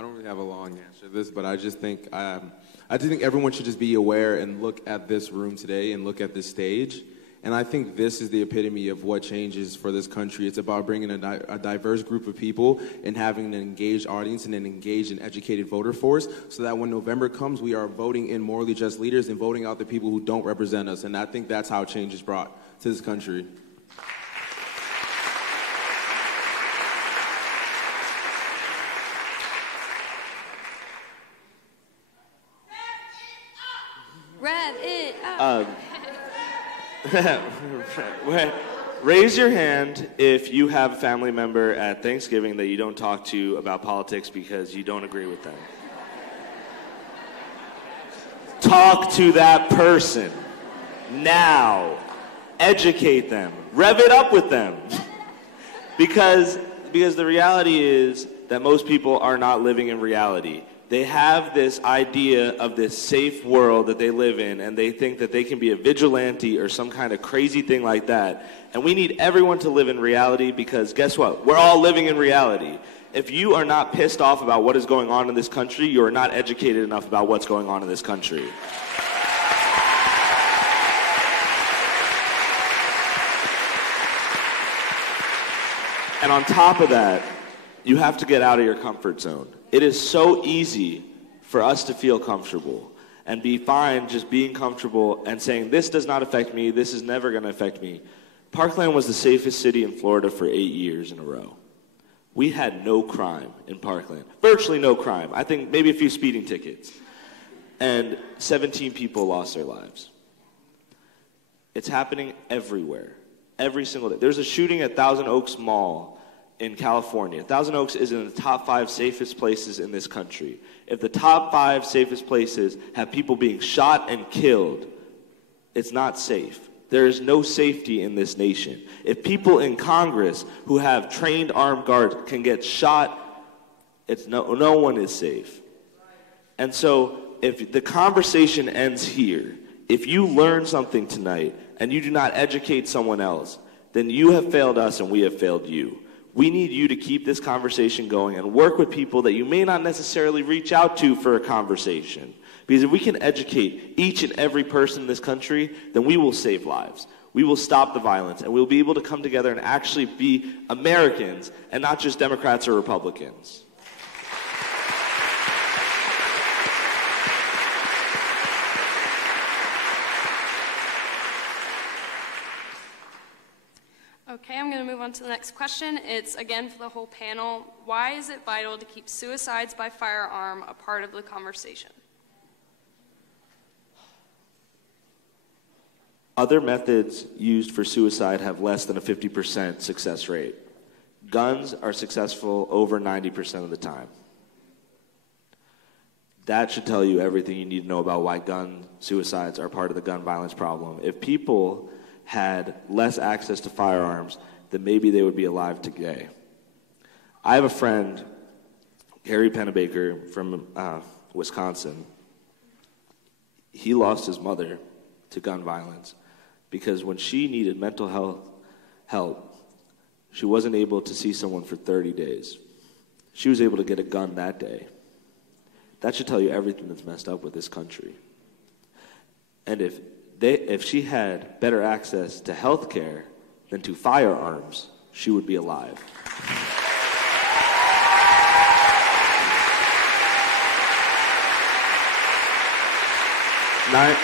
don't really have a long answer to this, but I just think everyone should just be aware and look at this room today and look at this stage. And I think this is the epitome of what changes for this country. It's about bringing a diverse group of people and having an engaged audience and an engaged and educated voter force so that when November comes, we are voting in morally just leaders and voting out the people who don't represent us. And I think that's how change is brought to this country. Rev it up. Raise your hand if you have a family member at Thanksgiving that you don't talk to about politics because you don't agree with them. Talk to that person now. Educate them. Rev it up with them. Because the reality is that most people are not living in reality. They have this idea of this safe world that they live in, and they think that they can be a vigilante or some kind of crazy thing like that. And we need everyone to live in reality because guess what? We're all living in reality. If you are not pissed off about what is going on in this country, you are not educated enough about what's going on in this country. And on top of that, you have to get out of your comfort zone. It is so easy for us to feel comfortable and be fine just being comfortable and saying, this does not affect me, this is never going to affect me. Parkland was the safest city in Florida for 8 years in a row. We had no crime in Parkland. Virtually no crime. I think maybe a few speeding tickets. And 17 people lost their lives. It's happening everywhere. Every single day. There's a shooting at Thousand Oaks Mall in California. Thousand Oaks is in the top 5 safest places in this country. If the top 5 safest places have people being shot and killed, it's not safe. There is no safety in this nation. If people in Congress who have trained armed guards can get shot, no one is safe. And so if the conversation ends here, if you learn something tonight and you do not educate someone else, then you have failed us and we have failed you. We need you to keep this conversation going and work with people that you may not necessarily reach out to for a conversation. Because if we can educate each and every person in this country, then we will save lives. We will stop the violence, and we'll be able to come together and actually be Americans and not just Democrats or Republicans. Okay, I'm going to move on to the next question. It's, again, for the whole panel. Why is it vital to keep suicides by firearm a part of the conversation? Other methods used for suicide have less than a 50% success rate. Guns are successful over 90% of the time. That should tell you everything you need to know about why gun suicides are part of the gun violence problem. If people had less access to firearms, then maybe they would be alive today. I have a friend, Harry Pennebaker from Wisconsin. He lost his mother to gun violence because when she needed mental health help, she wasn't able to see someone for 30 days. She was able to get a gun that day. That should tell you everything that's messed up with this country. And if she had better access to health care than to firearms, she would be alive. Nine,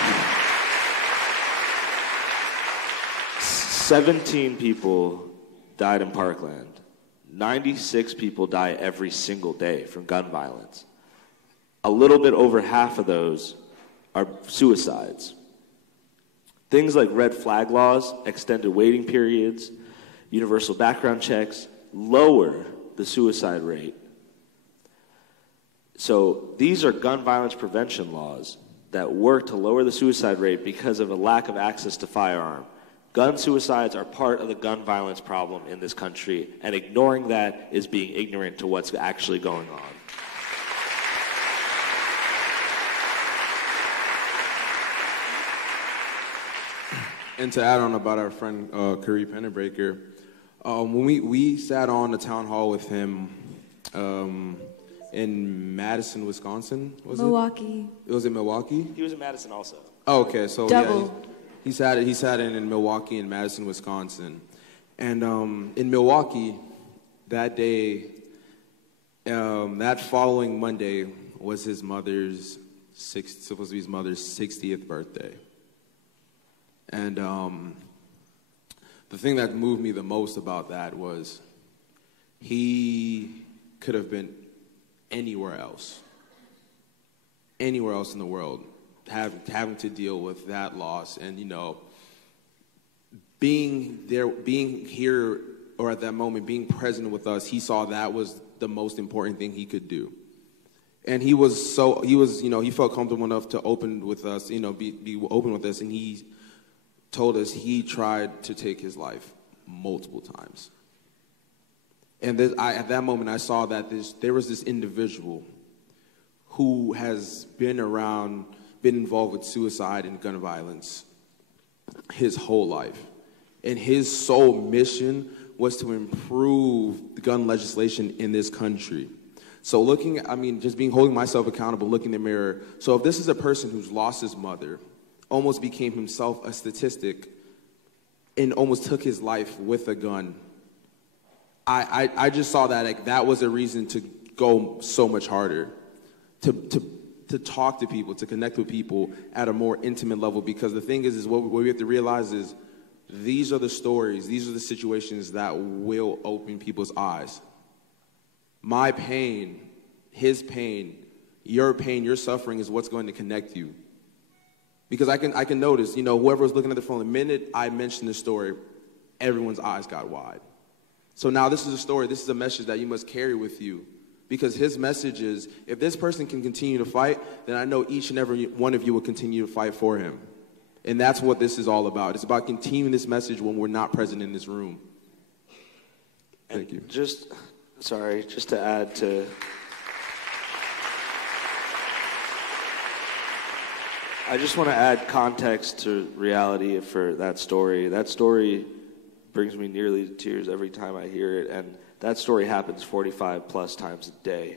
17 people died in Parkland. 96 people die every single day from gun violence. A little bit over half of those are suicides. Things like red flag laws, extended waiting periods, universal background checks lower the suicide rate. So these are gun violence prevention laws that work to lower the suicide rate because of a lack of access to firearm. Gun suicides are part of the gun violence problem in this country, and ignoring that is being ignorant to what's actually going on. And to add on about our friend Curry Pennebaker, when we sat on the town hall with him in Madison, Wisconsin, was Milwaukee. It was in Milwaukee? He was in Madison also. Oh, okay, so Double. yeah, he sat in Milwaukee and Madison, Wisconsin. And in Milwaukee, that day, that following Monday was his mother's, supposed to be his mother's 60th birthday. And the thing that moved me the most about that was he could have been anywhere else in the world, having to deal with that loss. And, you know, being here, or at that moment, being present with us, he saw that was the most important thing he could do. And he felt comfortable enough to open with us, be open with us, and he told us he tried to take his life multiple times. And at that moment, I saw that there was this individual who has been involved with suicide and gun violence his whole life. And his sole mission was to improve the gun legislation in this country. So holding myself accountable, looking in the mirror. So if this is a person who's lost his mother, almost became himself a statistic, and almost took his life with a gun, I just saw that like that was a reason to go so much harder, to talk to people, to connect with people at a more intimate level. Because the thing is what we have to realize is these are the stories, these are the situations that will open people's eyes. My pain, his pain, your suffering is what's going to connect you. Because I can notice, whoever was looking at the phone, the minute I mentioned this story, everyone's eyes got wide. So now this is a story, this is a message that you must carry with you. Because his message is, if this person can continue to fight, then I know each and every one of you will continue to fight for him. And that's what this is all about. It's about continuing this message when we're not present in this room. Thank you. Just to add to... I just want to add context to reality for that story. That story brings me nearly to tears every time I hear it, and that story happens 45 plus times a day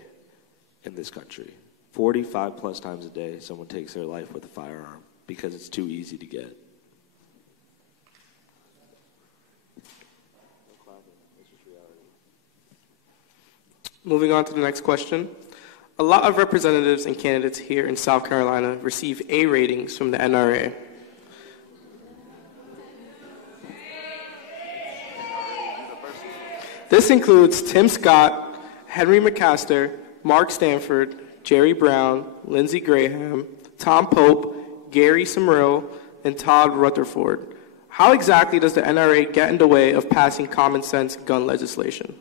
in this country. 45 plus times a day, someone takes their life with a firearm because it's too easy to get. Moving on to the next question. A lot of representatives and candidates here in South Carolina receive A ratings from the NRA. This includes Tim Scott, Henry McMaster, Mark Stanford, Jerry Brown, Lindsey Graham, Tom Pope, Gary Sumrill, and Todd Rutherford. How exactly does the NRA get in the way of passing common sense gun legislation?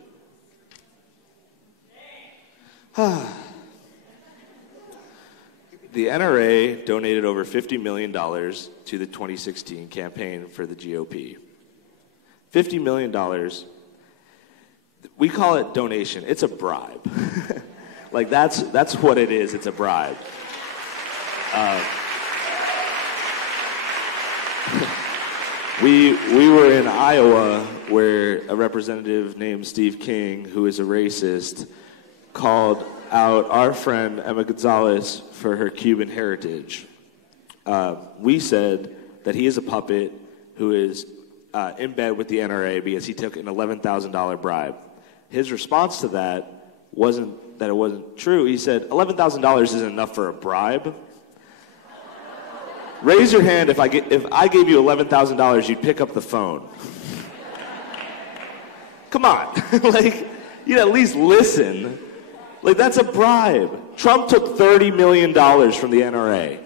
The NRA donated over $50 million to the 2016 campaign for the GOP. $50 million. We call it donation. It's a bribe. Like that's what it is. It's a bribe. We were in Iowa where a representative named Steve King, who is a racist, called out our friend Emma Gonzalez for her Cuban heritage. We said that he is a puppet who is in bed with the NRA because he took an $11,000 bribe. His response to that wasn't that it wasn't true. He said, $11,000 isn't enough for a bribe. Raise your hand if I gave you $11,000, you'd pick up the phone. Come on. Like, you'd at least listen. Like, that's a bribe. Trump took $30 million from the NRA.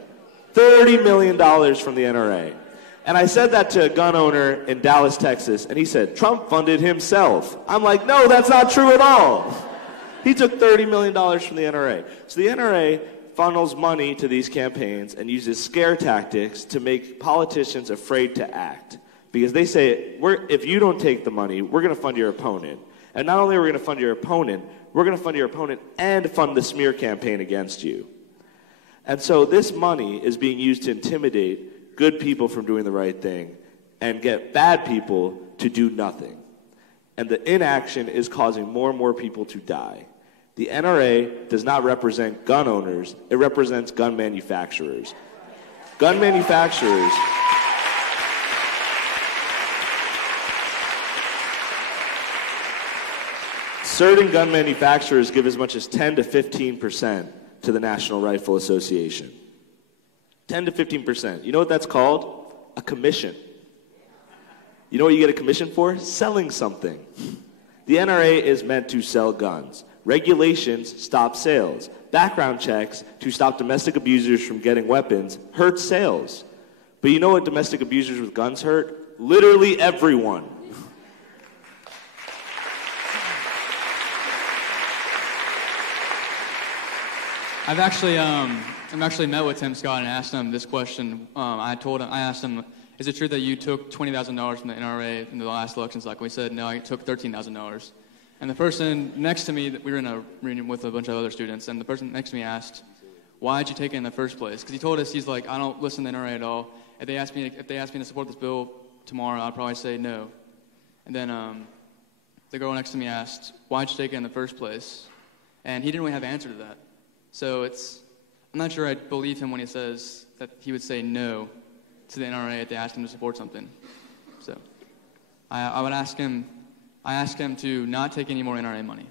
$30 million from the NRA. And I said that to a gun owner in Dallas, Texas, and he said, Trump funded himself. I'm like, no, that's not true at all. He took $30 million from the NRA. So the NRA funnels money to these campaigns and uses scare tactics to make politicians afraid to act. Because they say, if you don't take the money, we're going to fund your opponent. And not only are we going to fund your opponent, we're going to fund your opponent and fund the smear campaign against you. And so this money is being used to intimidate good people from doing the right thing and get bad people to do nothing. And the inaction is causing more and more people to die. The NRA does not represent gun owners, it represents gun manufacturers. Gun manufacturers certain gun manufacturers give as much as 10 to 15% to the National Rifle Association. 10 to 15%. You know what that's called? A commission. You know what you get a commission for? Selling something. The NRA is meant to sell guns. Regulations stop sales. Background checks to stop domestic abusers from getting weapons hurt sales. But you know what domestic abusers with guns hurt? Literally everyone. I've actually met with Tim Scott and asked him this question. I asked him, is it true that you took $20,000 from the NRA in the last election cycle? He said, no, I took $13,000. And the person next to me, we were in a reunion with a bunch of other students, and the person next to me asked, why did you take it in the first place? Because he told us, he's like, I don't listen to the NRA at all. If they asked me to support this bill tomorrow, I'd probably say no. And then the girl next to me asked, why did you take it in the first place? And he didn't really have an answer to that. So I'm not sure I believe him when he says that he would say no to the NRA if they asked him to support something. So I would ask him, I ask him to not take any more NRA money.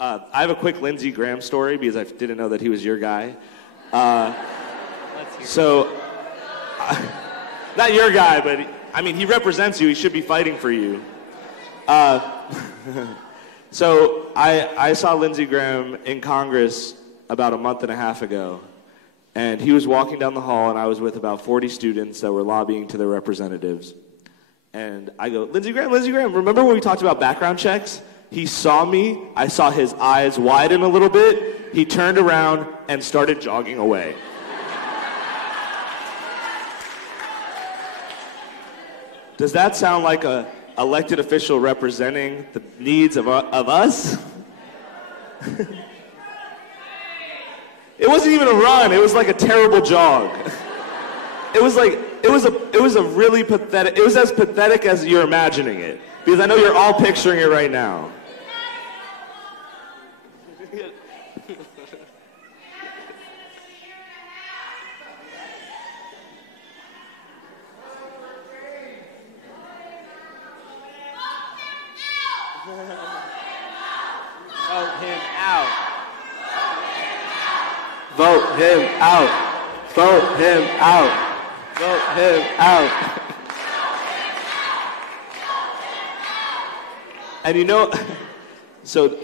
I have a quick Lindsey Graham story because I didn't know that he was your guy. Not your guy, but I mean, he represents you. He should be fighting for you. So I saw Lindsey Graham in Congress about a month and a half ago, and he was walking down the hall, and I was with about 40 students that were lobbying to their representatives. And I go, Lindsey Graham, remember when we talked about background checks? He saw me, I saw his eyes widen a little bit, he turned around and started jogging away. Does that sound like a elected official representing the needs of us? It wasn't even a run, it was like a terrible jog. It was a really pathetic, it was as pathetic as you're imagining it. Because I know you're all picturing it right now. Vote him out. Vote him out. Vote him out. Vote him out. And you know, so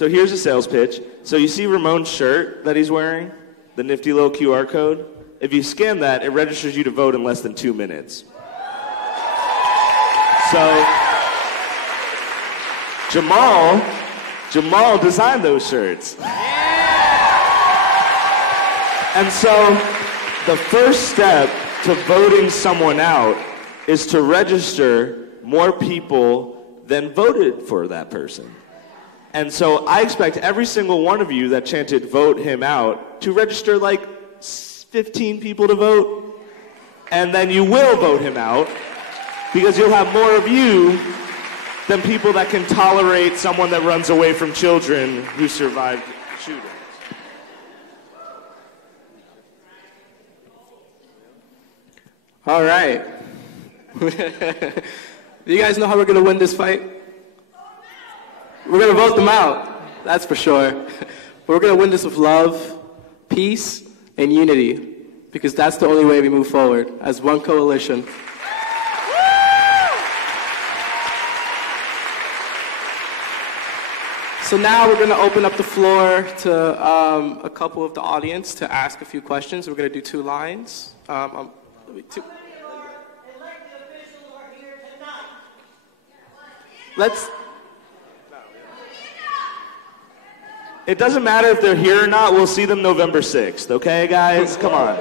here's a sales pitch. So you see Ramon's shirt that he's wearing, the nifty little QR code? If you scan that, it registers you to vote in less than 2 minutes. So Jamal designed those shirts. And so the first step to voting someone out is to register more people than voted for that person. And so I expect every single one of you that chanted vote him out to register like 15 people to vote. And then you will vote him out because you'll have more of you than people that can tolerate someone that runs away from children who survived shootings. All right. Do you guys know how we're going to win this fight? We're going to vote them out, that's for sure. But we're going to win this with love, peace, and unity, because that's the only way we move forward as one coalition. So now we're going to open up the floor to a couple of the audience to ask a few questions. We're going to do 2 lines. It doesn't matter if they're here or not. We'll see them November 6th, okay, guys? Come on.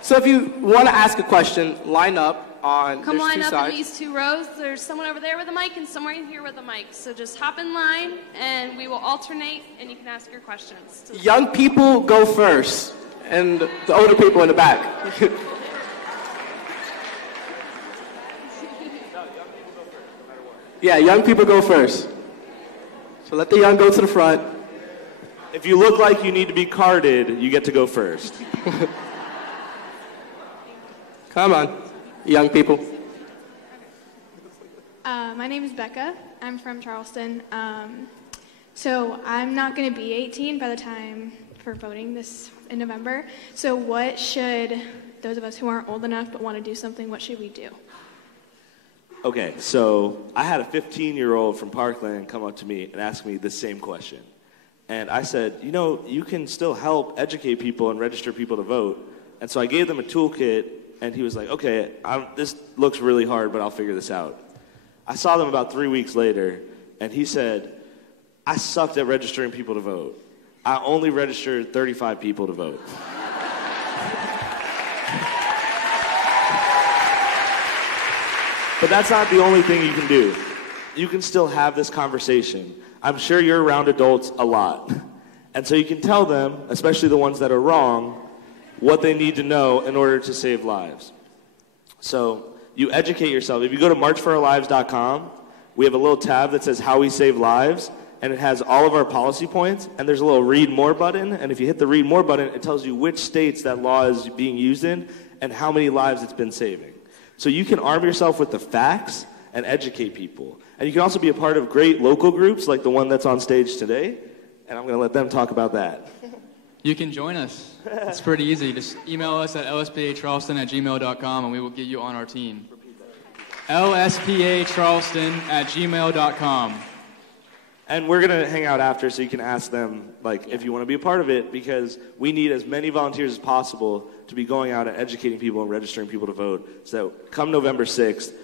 So if you want to ask a question, line up on Come line two up sides. in these 2 rows. There's someone over there with a mic and someone in here with a mic. So just hop in line, and we will alternate, and you can ask your questions. Young people go first, and the older people in the back. Yeah, young people go first. So let the young go to the front. If you look like you need to be carded, you get to go first. Come on, young people. My name is Becca. I'm from Charleston. So I'm not going to be 18 by the time for voting this in November. So what should those of us who aren't old enough but want to do something, what should we do? Okay, so I had a 15-year-old from Parkland come up to me and ask me the same question. And I said, you know, you can still help educate people and register people to vote. And so I gave them a toolkit, and he was like, okay, this looks really hard, but I'll figure this out. I saw them about 3 weeks later, and he said, I sucked at registering people to vote. I only registered 35 people to vote. But that's not the only thing you can do. You can still have this conversation. I'm sure you're around adults a lot. And so you can tell them, especially the ones that are wrong, what they need to know in order to save lives. So you educate yourself. If you go to marchforourlives.com, we have a little tab that says How We Save Lives, and it has all of our policy points, and there's a little read more button, and if you hit the read more button, it tells you which states that law is being used in and how many lives it's been saving. So you can arm yourself with the facts and educate people. And you can also be a part of great local groups like the one that's on stage today, and I'm going to let them talk about that. You can join us. It's pretty easy. Just email us at lspacharleston@gmail.com and we will get you on our team. lspacharleston@gmail.com. And we're going to hang out after so you can ask them if you want to be a part of it, because we need as many volunteers as possible to be going out and educating people and registering people to vote, so come November 6th,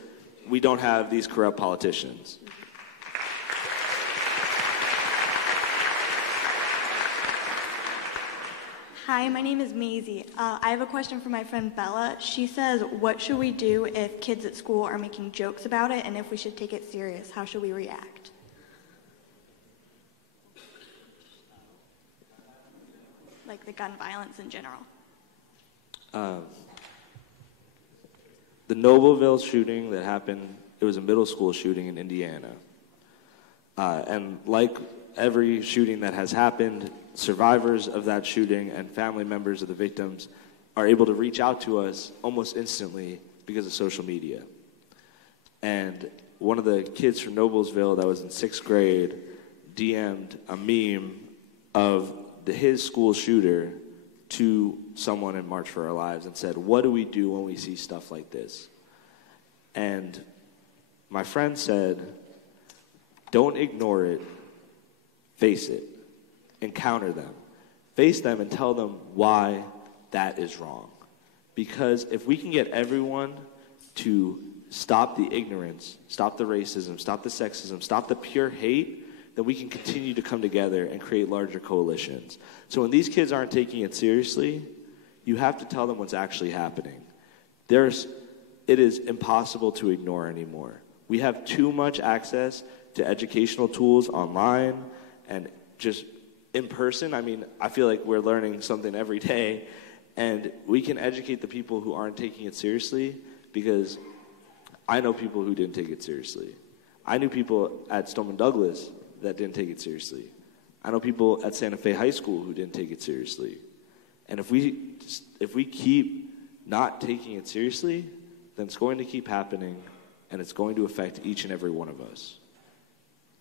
we don't have these corrupt politicians. Hi, my name is Maisie. I have a question for my friend Bella. She says, what should we do if kids at school are making jokes about it, and if we should take it serious? How should we react? Like the gun violence in general. The Nobleville shooting that happened, it was a middle school shooting in Indiana. And like every shooting that has happened, survivors of that shooting and family members of the victims are able to reach out to us almost instantly because of social media. And one of the kids from Noblesville that was in 6th grade DM'd a meme of his school shooter to someone in March for Our Lives and said, what do we do when we see stuff like this? And my friend said, don't ignore it, face it, encounter them, face them and tell them why that is wrong. Because if we can get everyone to stop the ignorance, stop the racism, stop the sexism, stop the pure hate, then we can continue to come together and create larger coalitions. So when these kids aren't taking it seriously, you have to tell them what's actually happening. It is impossible to ignore anymore. We have too much access to educational tools online and just in person. I mean, I feel like we're learning something every day, and we can educate the people who aren't taking it seriously, because I know people who didn't take it seriously. I knew people at Stoneman Douglas that didn't take it seriously. I know people at Santa Fe High School who didn't take it seriously. And if we keep not taking it seriously, then it's going to keep happening, and it's going to affect each and every one of us.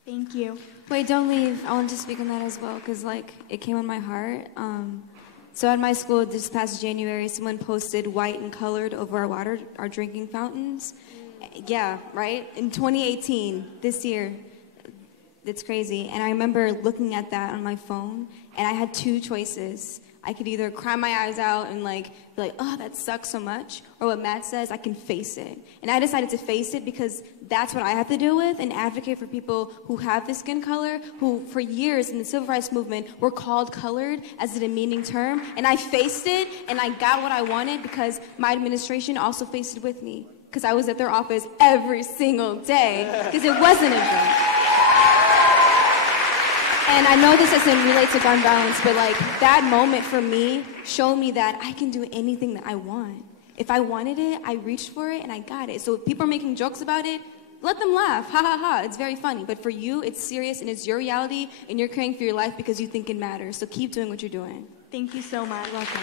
Thank you. Wait, don't leave. I want to speak on that as well, because it came on my heart. So at my school this past January, someone posted white and colored over our drinking fountains. Yeah, right? In 2018, this year. It's crazy. And I remember looking at that on my phone, and I had two choices. I could either cry my eyes out and be like, oh, that sucks so much, or what Matt says, I can face it. And I decided to face it because that's what I have to deal with, and advocate for people who have this skin color, who for years in the civil rights movement were called colored as a demeaning term. And I faced it, and I got what I wanted because my administration also faced it with me, because I was at their office every single day, because it wasn't a joke. And I know this doesn't relate to gun violence, but that moment for me showed me that I can do anything that I want. If I wanted it, I reached for it and I got it. So if people are making jokes about it, let them laugh. Ha ha ha. It's very funny. But for you, it's serious and it's your reality, and you're caring for your life because you think it matters. So keep doing what you're doing. Thank you so much. You're welcome.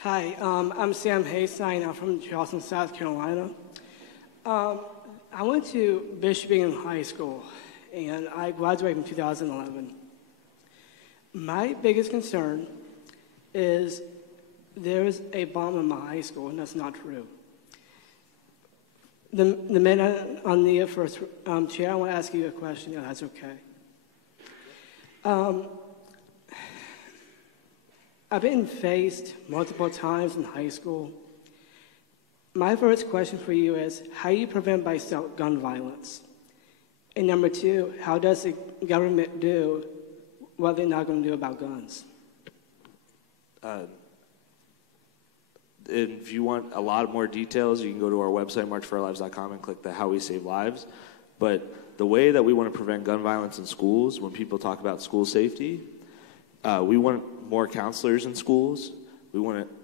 Hi, I'm Sam Haystein. I'm from Charleston, South Carolina. I went to Bishop Bingham High School, and I graduated in 2011. My biggest concern is there's a bomb in my high school, and that's not true. The man on the first chair, I want to ask you a question, if that's okay. I've been faced multiple times in high school. My first question for you is, how do you prevent by gun violence? And number two, how does the government do what they're not going to do about guns? If you want a lot more details, you can go to our website, marchforourlives.com, and click the How We Save Lives. But the way that we want to prevent gun violence in schools, when people talk about school safety, we want more counselors in schools.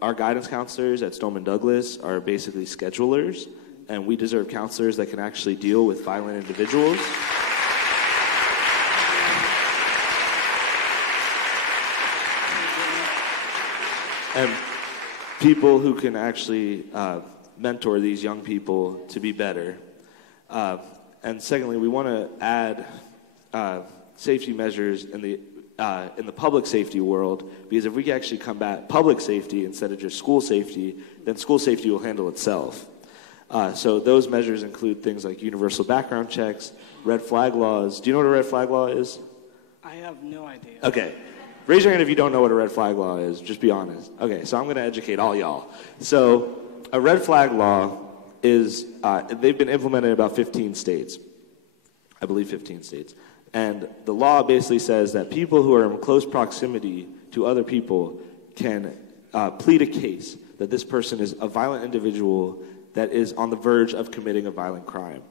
Our guidance counselors at Stoneman Douglas are basically schedulers, and we deserve counselors that can actually deal with violent individuals. And people who can actually mentor these young people to be better. And secondly, we want to add safety measures in the public safety world, because if we can actually combat public safety instead of just school safety, then school safety will handle itself. So those measures include things like universal background checks, red flag laws. Do you know what a red flag law is? I have no idea. Okay. Raise your hand if you don't know what a red flag law is. Just be honest. Okay, so I'm going to educate all y'all. So a red flag law is, they've been implemented in about 15 states. I believe 15 states. And the law basically says that people who are in close proximity to other people can plead a case that this person is a violent individual that is on the verge of committing a violent crime.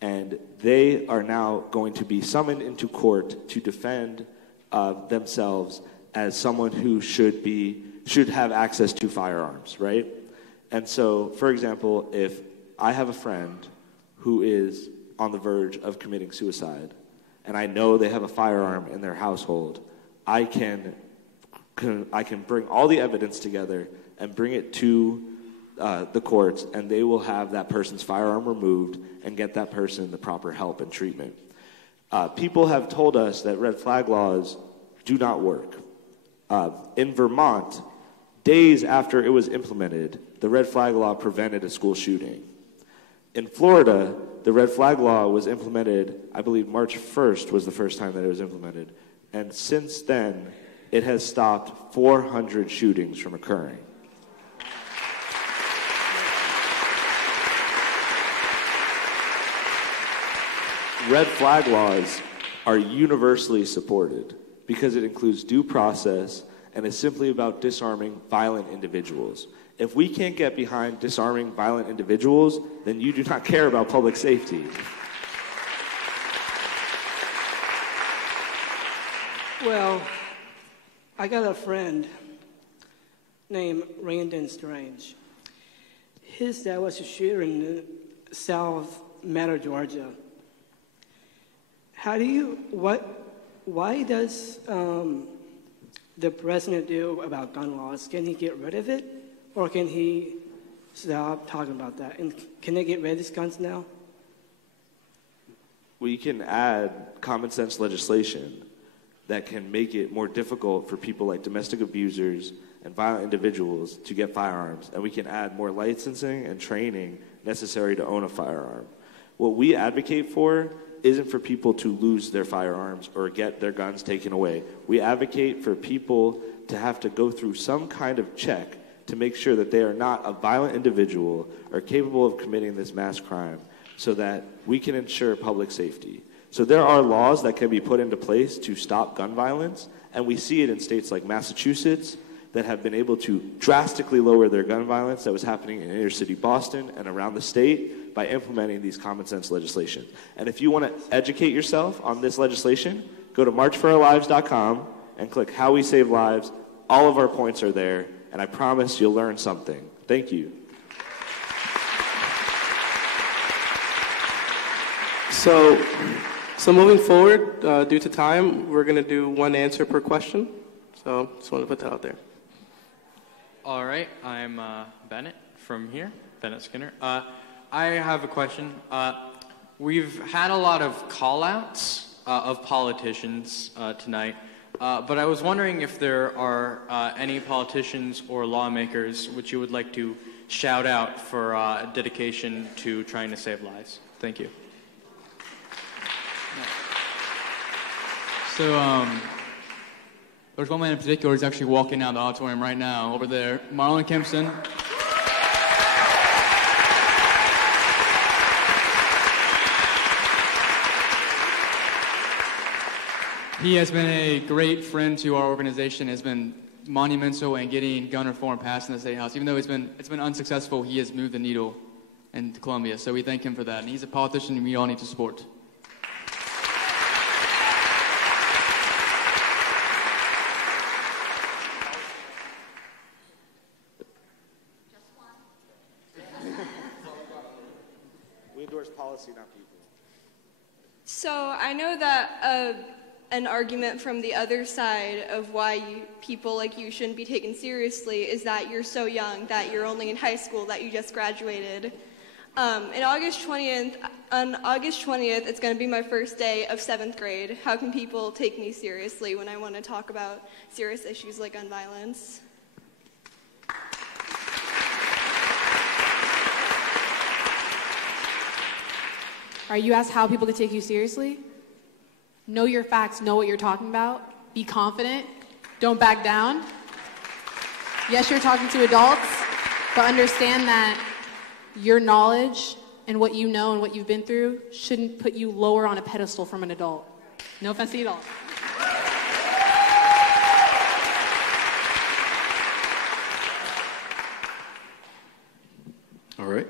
And they are now going to be summoned into court to defend themselves as someone who should have access to firearms, right? And so, for example, if I have a friend who is on the verge of committing suicide, and I know they have a firearm in their household, I can bring all the evidence together and bring it to the courts, and they will have that person's firearm removed and get that person the proper help and treatment. People have told us that red flag laws do not work. In Vermont, days after it was implemented, the red flag law prevented a school shooting. In Florida, the red flag law was implemented, I believe March 1st was the first time that it was implemented. And since then, it has stopped 400 shootings from occurring. Red flag laws are universally supported because it includes due process and is simply about disarming violent individuals. If we can't get behind disarming violent individuals, then you do not care about public safety. Well, I got a friend named Randon Strange. His dad was a shooter in South Meadow, Georgia. Why does the president do about gun laws? Can he get rid of it? Or can he stop talking about that? And can they get rid of these guns now? We can add common sense legislation that can make it more difficult for people like domestic abusers and violent individuals to get firearms. And we can add more licensing and training necessary to own a firearm. What we advocate for isn't for people to lose their firearms or get their guns taken away. We advocate for people to have to go through some kind of check to make sure that they are not a violent individual or capable of committing this mass crime so that we can ensure public safety. So there are laws that can be put into place to stop gun violence, and we see it in states like Massachusetts that have been able to drastically lower their gun violence that was happening in inner city Boston and around the state by implementing these common sense legislation. And if you want to educate yourself on this legislation, go to marchforourlives.com and click How We Save Lives. All of our points are there, and I promise you'll learn something. Thank you. So moving forward, due to time, we're going to do one answer per question. So just want to put that out there. All right, I'm Bennett from here, Bennett Skinner. I have a question. We've had a lot of call-outs of politicians tonight, but I was wondering if there are any politicians or lawmakers which you would like to shout out for dedication to trying to save lives. Thank you. So, there's one man in particular who's actually walking out of the auditorium right now, over there. Marlon Kempson. He has been a great friend to our organization, has been monumental in getting gun reform passed in the State House. Even though it's been unsuccessful, he has moved the needle in Columbia, so we thank him for that. And he's a politician we all need to support. policy, not people. So I know that an argument from the other side of why people like you shouldn't be taken seriously is that you're so young, that you're only in high school, that you just graduated. On August 20th, it's going to be my first day of 7th grade. How can people take me seriously when I want to talk about serious issues like gun violence? Are you asked how people can take you seriously? Know your facts, know what you're talking about, be confident, don't back down. Yes, you're talking to adults, but understand that your knowledge and what you know and what you've been through shouldn't put you lower on a pedestal from an adult. No offense to you at all. All right.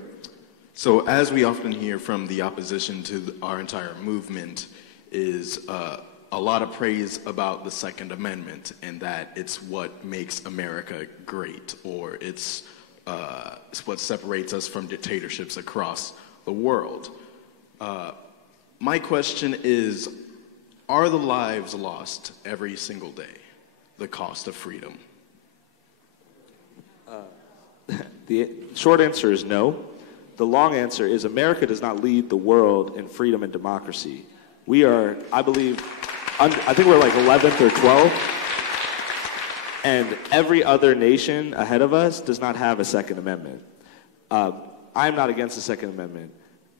So as we often hear from the opposition to our entire movement is a lot of praise about the Second Amendment and that it's what makes America great, or it's what separates us from dictatorships across the world. My question is, are the lives lost every single day the cost of freedom? The short answer is no. The long answer is America does not lead the world in freedom and democracy. We are, I believe, I think we're like 11th or 12th, and every other nation ahead of us does not have a Second Amendment. I'm not against the Second Amendment,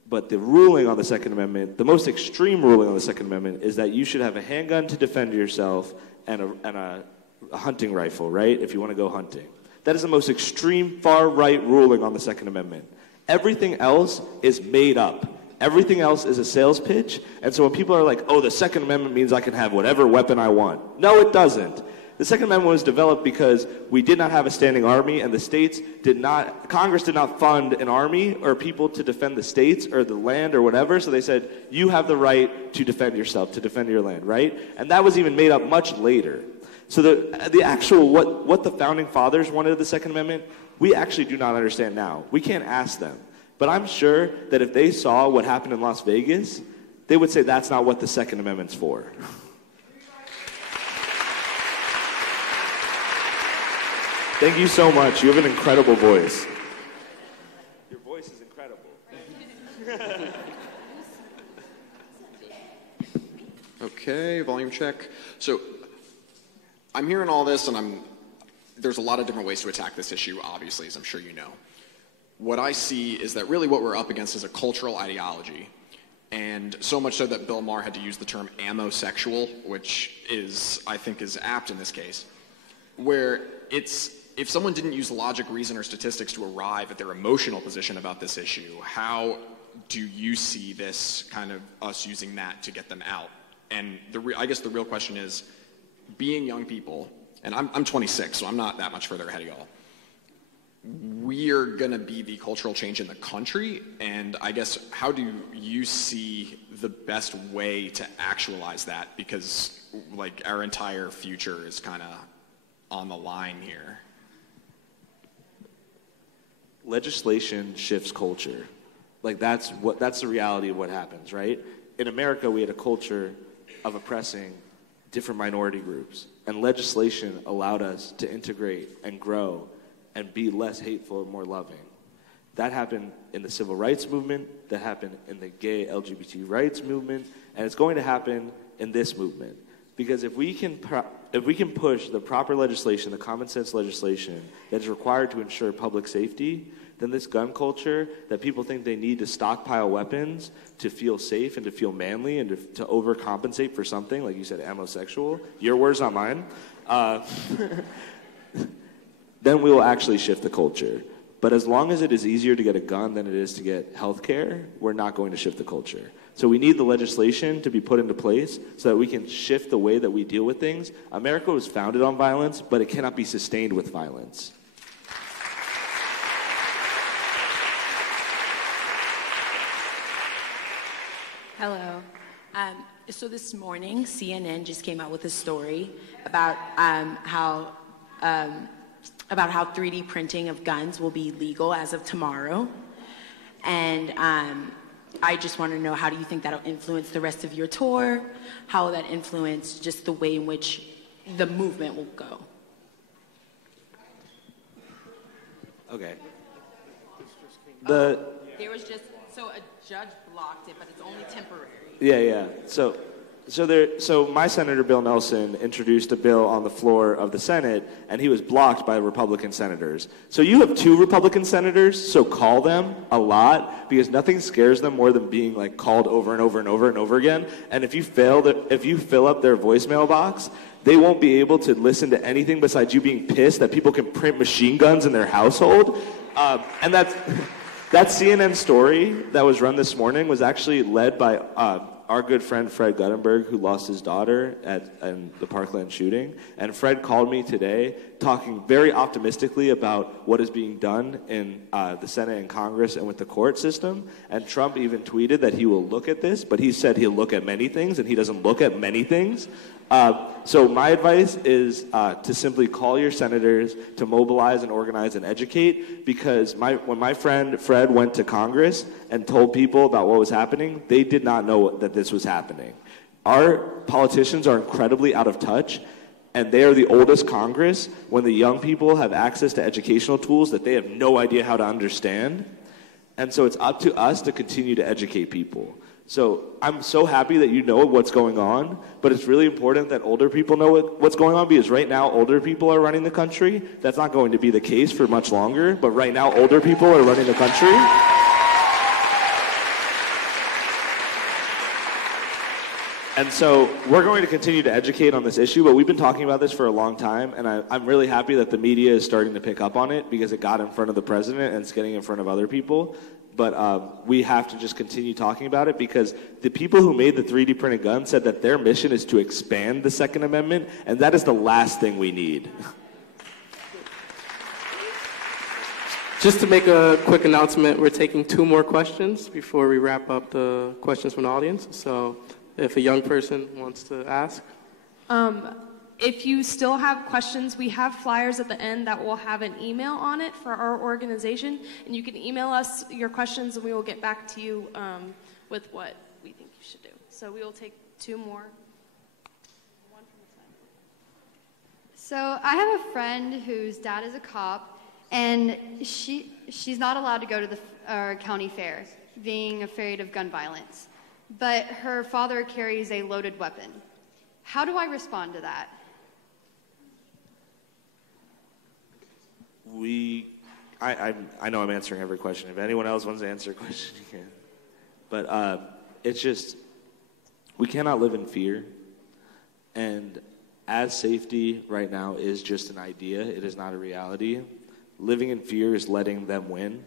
but the ruling on the Second Amendment, the most extreme ruling on the Second Amendment, is that you should have a handgun to defend yourself and a hunting rifle, right, if you want to go hunting. That is the most extreme far-right ruling on the Second Amendment. Everything else is made up. Everything else is a sales pitch. And so when people are like, oh, the Second Amendment means I can have whatever weapon I want. No, it doesn't. The Second Amendment was developed because we did not have a standing army, and the states did not, Congress did not fund an army or people to defend the states or the land or whatever. So they said, you have the right to defend yourself, to defend your land, right? And that was even made up much later. So the actual, what the founding fathers wanted of the Second Amendment, we actually do not understand now. We can't ask them. But I'm sure that if they saw what happened in Las Vegas, they would say that's not what the Second Amendment's for. Thank you so much. You have an incredible voice. Your voice is incredible. Okay, volume check. So I'm hearing all this, and there's a lot of different ways to attack this issue, obviously, as I'm sure you know. What I see is that really what we're up against is a cultural ideology, and so much so that Bill Maher had to use the term amosexual, which I think is apt in this case, where if someone didn't use logic, reason, or statistics to arrive at their emotional position about this issue, how do you see this kind of us using that to get them out? And I guess the real question is, being young people, and I'm 26, so I'm not that much further ahead of y'all, we're going to be the cultural change in the country, and I guess how do you see the best way to actualize that? Because like our entire future is kind of on the line here. Legislation shifts culture. Like that's the reality of what happens, right? In America, we had a culture of oppressing different minority groups, and legislation allowed us to integrate and grow and be less hateful and more loving. That happened in the civil rights movement, that happened in the gay LGBT rights movement, and it's going to happen in this movement. Because if we can push the proper legislation, the common sense legislation that is required to ensure public safety, then this gun culture that people think they need to stockpile weapons to feel safe and to feel manly and to overcompensate for something, like you said, amosexual, your words, not mine, then we will actually shift the culture. But as long as it is easier to get a gun than it is to get health care, we're not going to shift the culture. So we need the legislation to be put into place so that we can shift the way that we deal with things. America was founded on violence, but it cannot be sustained with violence. Hello. So this morning, CNN just came out with a story about how 3D printing of guns will be legal as of tomorrow. And I just want to know, how do you think that'll influence the rest of your tour? How will that influence just the way in which the movement will go? Okay. There was just, so a judge blocked it, but it's only temporary. Yeah. So my Senator Bill Nelson introduced a bill on the floor of the Senate, and he was blocked by Republican senators. So you have 2 Republican senators, so call them a lot, because nothing scares them more than being like called over and over and over and over again. And if you fill up their voicemail box, they won't be able to listen to anything besides you being pissed that people can print machine guns in their household. And that CNN story that was run this morning was actually led by our good friend Fred Guttenberg, who lost his daughter in the Parkland shooting. And Fred called me today talking very optimistically about what is being done in the Senate and Congress and with the court system. And Trump even tweeted that he will look at this, but he said he'll look at many things, and he doesn't look at many things. So my advice is to simply call your senators to mobilize and organize and educate, because when my friend Fred went to Congress and told people about what was happening, they did not know that this was happening. Our politicians are incredibly out of touch, and they are the oldest Congress when the young people have access to educational tools that they have no idea how to understand. And so it's up to us to continue to educate people. So I'm so happy that you know what's going on, but it's really important that older people know what's going on, because right now older people are running the country. That's not going to be the case for much longer, but right now older people are running the country. And so we're going to continue to educate on this issue, but we've been talking about this for a long time, and I'm really happy that the media is starting to pick up on it, because it got in front of the president and it's getting in front of other people. But we have to just continue talking about it, because the people who made the 3D printed gun said that their mission is to expand the Second Amendment, and that is the last thing we need. Just to make a quick announcement, we're taking 2 more questions before we wrap up the questions from the audience. So if a young person wants to ask. If you still have questions, we have flyers at the end that will have an email on it for our organization, and you can email us your questions and we will get back to you with what we think you should do. So we will take 2 more. One from the side. So I have a friend whose dad is a cop, and she's not allowed to go to the county fair, being afraid of gun violence. But her father carries a loaded weapon. How do I respond to that? I know I'm answering every question. If anyone else wants to answer a question, you can. But it's just, we cannot live in fear. And as safety right now is just an idea, it is not a reality. Living in fear is letting them win.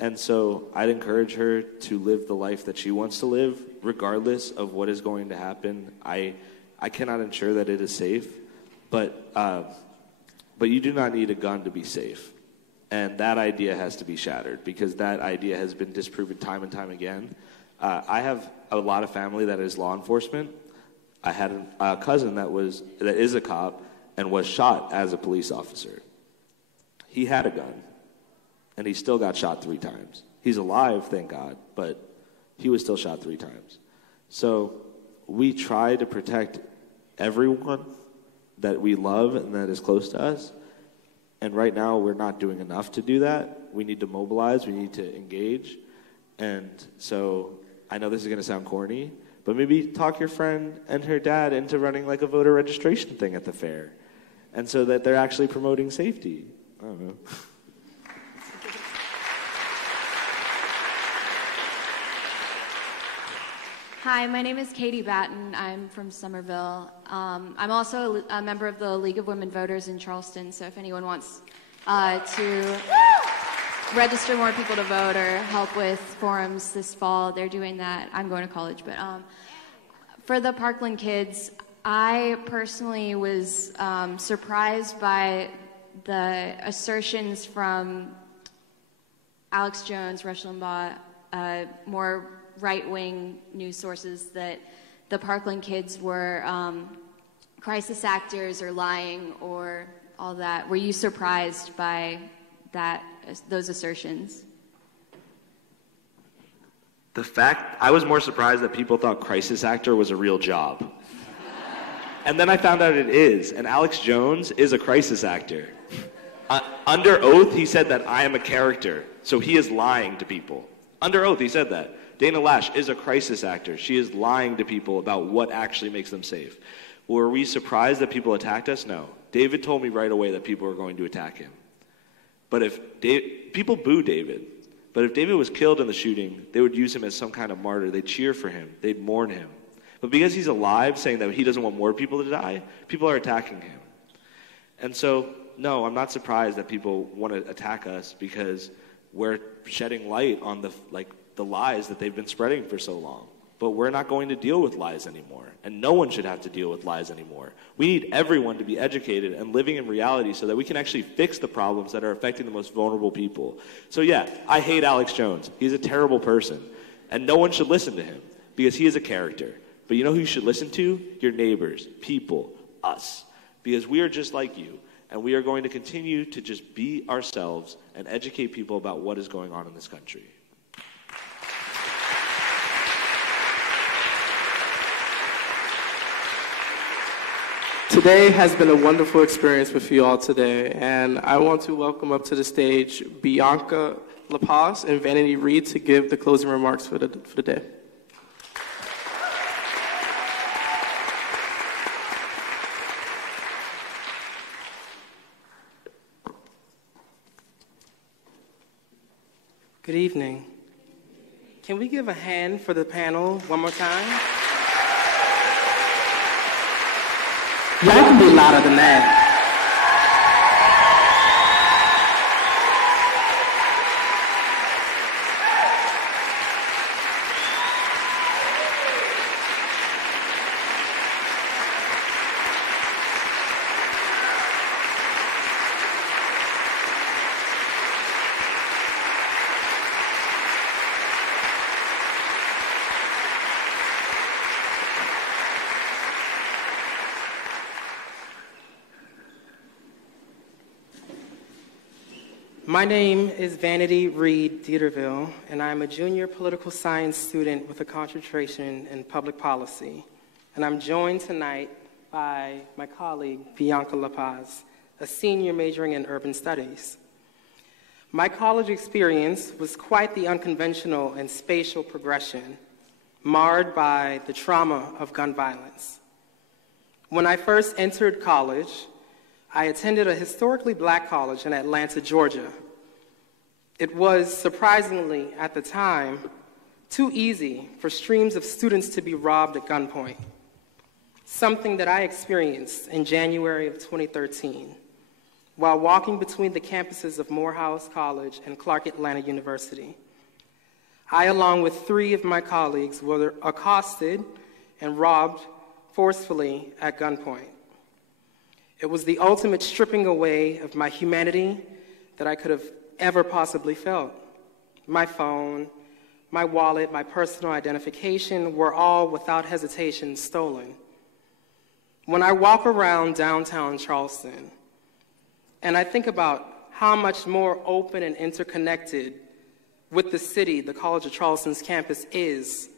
And so I'd encourage her to live the life that she wants to live, regardless of what is going to happen. I cannot ensure that it is safe, but you do not need a gun to be safe. And that idea has to be shattered, because that idea has been disproven time and time again. I have a lot of family that is law enforcement. I had a cousin that is a cop and was shot as a police officer. He had a gun, and he still got shot 3 times. He's alive, thank God, but he was still shot 3 times. So we try to protect everyone that we love and that is close to us. And right now, we're not doing enough to do that. We need to mobilize. We need to engage. And so I know this is going to sound corny, but maybe talk your friend and her dad into running like a voter registration thing at the fair, and so that they're actually promoting safety. I don't know. Hi, my name is Katie Batten. I'm from Somerville. I'm also a member of the League of Women Voters in Charleston, so if anyone wants to register more people to vote or help with forums this fall, they're doing that. I'm going to college, but for the Parkland kids, I personally was surprised by the assertions from Alex Jones, Rush Limbaugh, more right-wing news sources that the Parkland kids were crisis actors or lying or all that. Were you surprised by those assertions? I was more surprised that people thought crisis actor was a real job. And then I found out it is, and Alex Jones is a crisis actor. Under oath, he said that I am a character, so he is lying to people. Under oath, he said that. Dana Lash is a crisis actor. She is lying to people about what actually makes them safe. Were we surprised that people attacked us? No. David told me right away that people were going to attack him. But people boo David. But if David was killed in the shooting, they would use him as some kind of martyr. They'd cheer for him. They'd mourn him. But because he's alive, saying that he doesn't want more people to die, people are attacking him. And so, no, I'm not surprised that people want to attack us because we're shedding light on the lies that they've been spreading for so long. But we're not going to deal with lies anymore. And no one should have to deal with lies anymore. We need everyone to be educated and living in reality so that we can actually fix the problems that are affecting the most vulnerable people. So yeah, I hate Alex Jones. He's a terrible person. And no one should listen to him because he is a character. But you know who you should listen to? Your neighbors, people, us. Because we are just like you. And we are going to continue to just be ourselves and educate people about what is going on in this country. Today has been a wonderful experience with you all today, and I want to welcome up to the stage Bianca La Paz and Vanity Reed to give the closing remarks for the day. Good evening. Can we give a hand for the panel one more time? Y'all can be louder than that. My name is Vanity Reed Dieterville, and I'm a junior political science student with a concentration in public policy. And I'm joined tonight by my colleague, Bianca La Paz, a senior majoring in urban studies. My college experience was quite the unconventional and spatial progression, marred by the trauma of gun violence. When I first entered college, I attended a historically black college in Atlanta, Georgia. It was, surprisingly, at the time, too easy for streams of students to be robbed at gunpoint, something that I experienced in January of 2013 while walking between the campuses of Morehouse College and Clark Atlanta University. I, along with 3 of my colleagues, were accosted and robbed forcefully at gunpoint. It was the ultimate stripping away of my humanity that I could have ever possibly felt. My phone, my wallet, my personal identification were all without hesitation stolen. When I walk around downtown Charleston and I think about how much more open and interconnected with the city the College of Charleston's campus is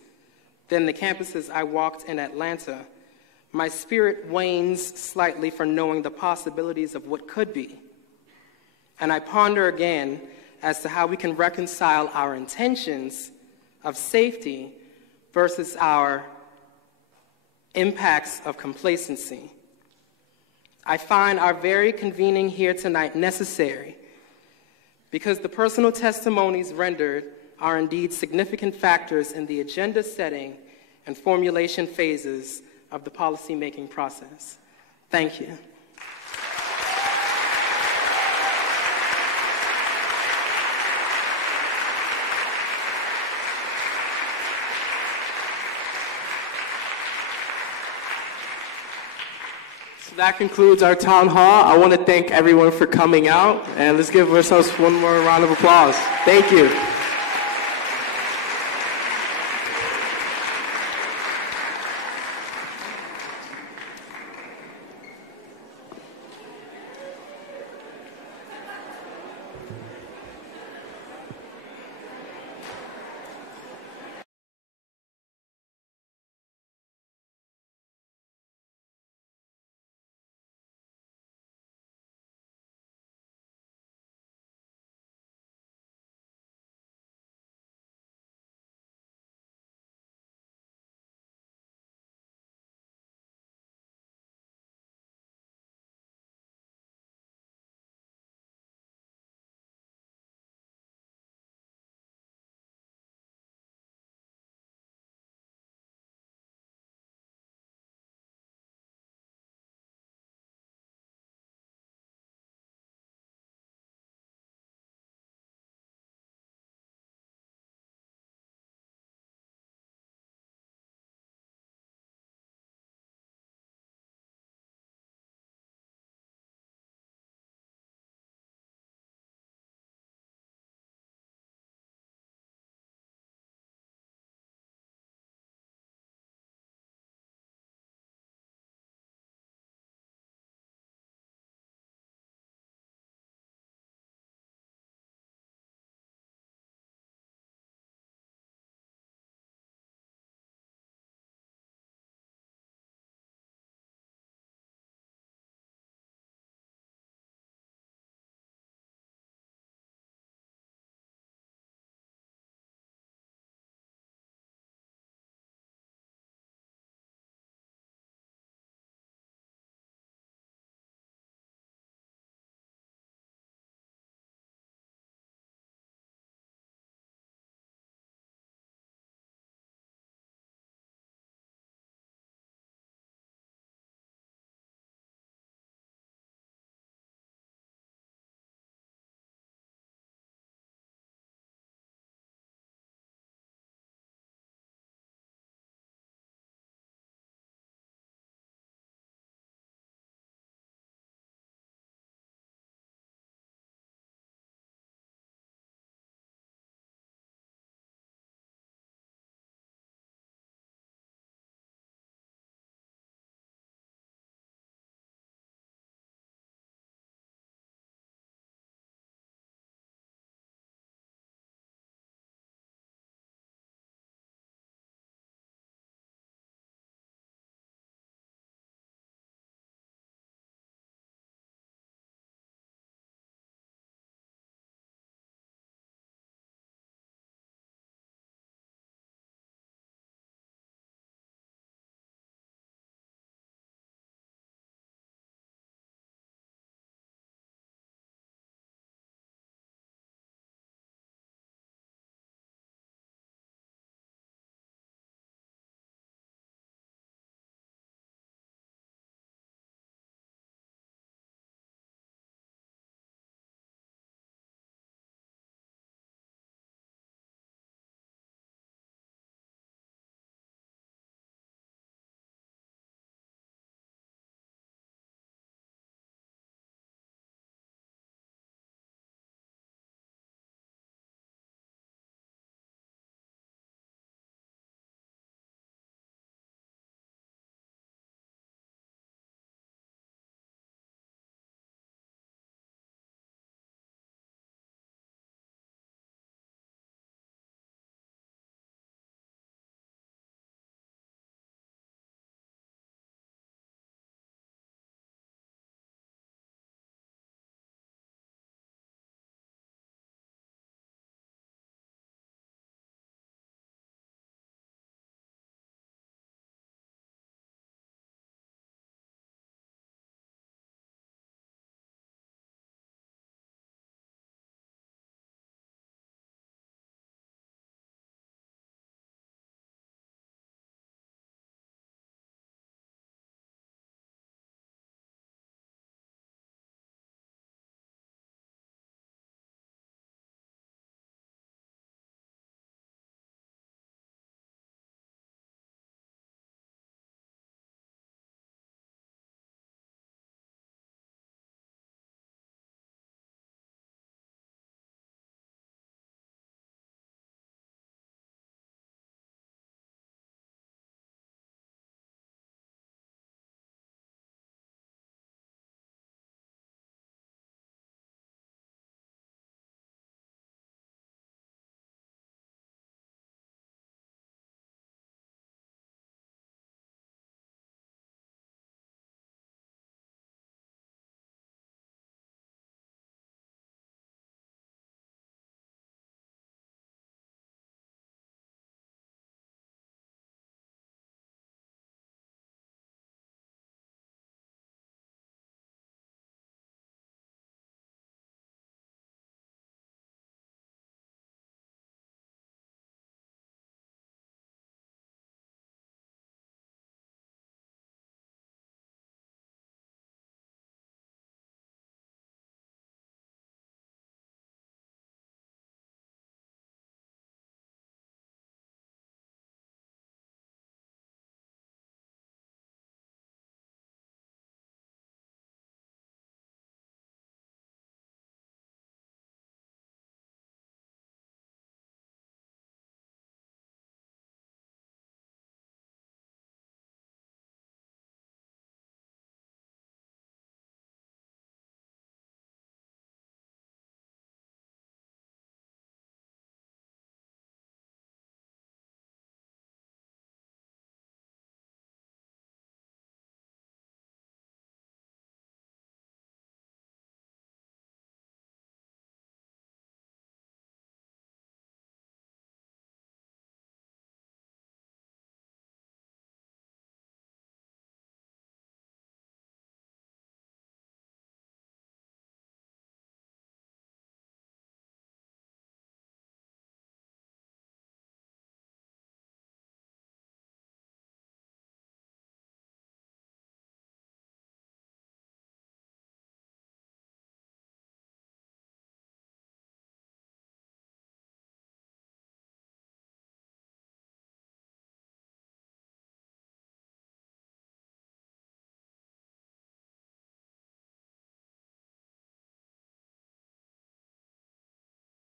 than the campuses I walked in Atlanta, my spirit wanes slightly for knowing the possibilities of what could be. And I ponder again as to how we can reconcile our intentions of safety versus our impacts of complacency. I find our very convening here tonight necessary because the personal testimonies rendered are indeed significant factors in the agenda setting and formulation phases of the policymaking process. Thank you. So that concludes our town hall. I want to thank everyone for coming out, and let's give ourselves one more round of applause. Thank you.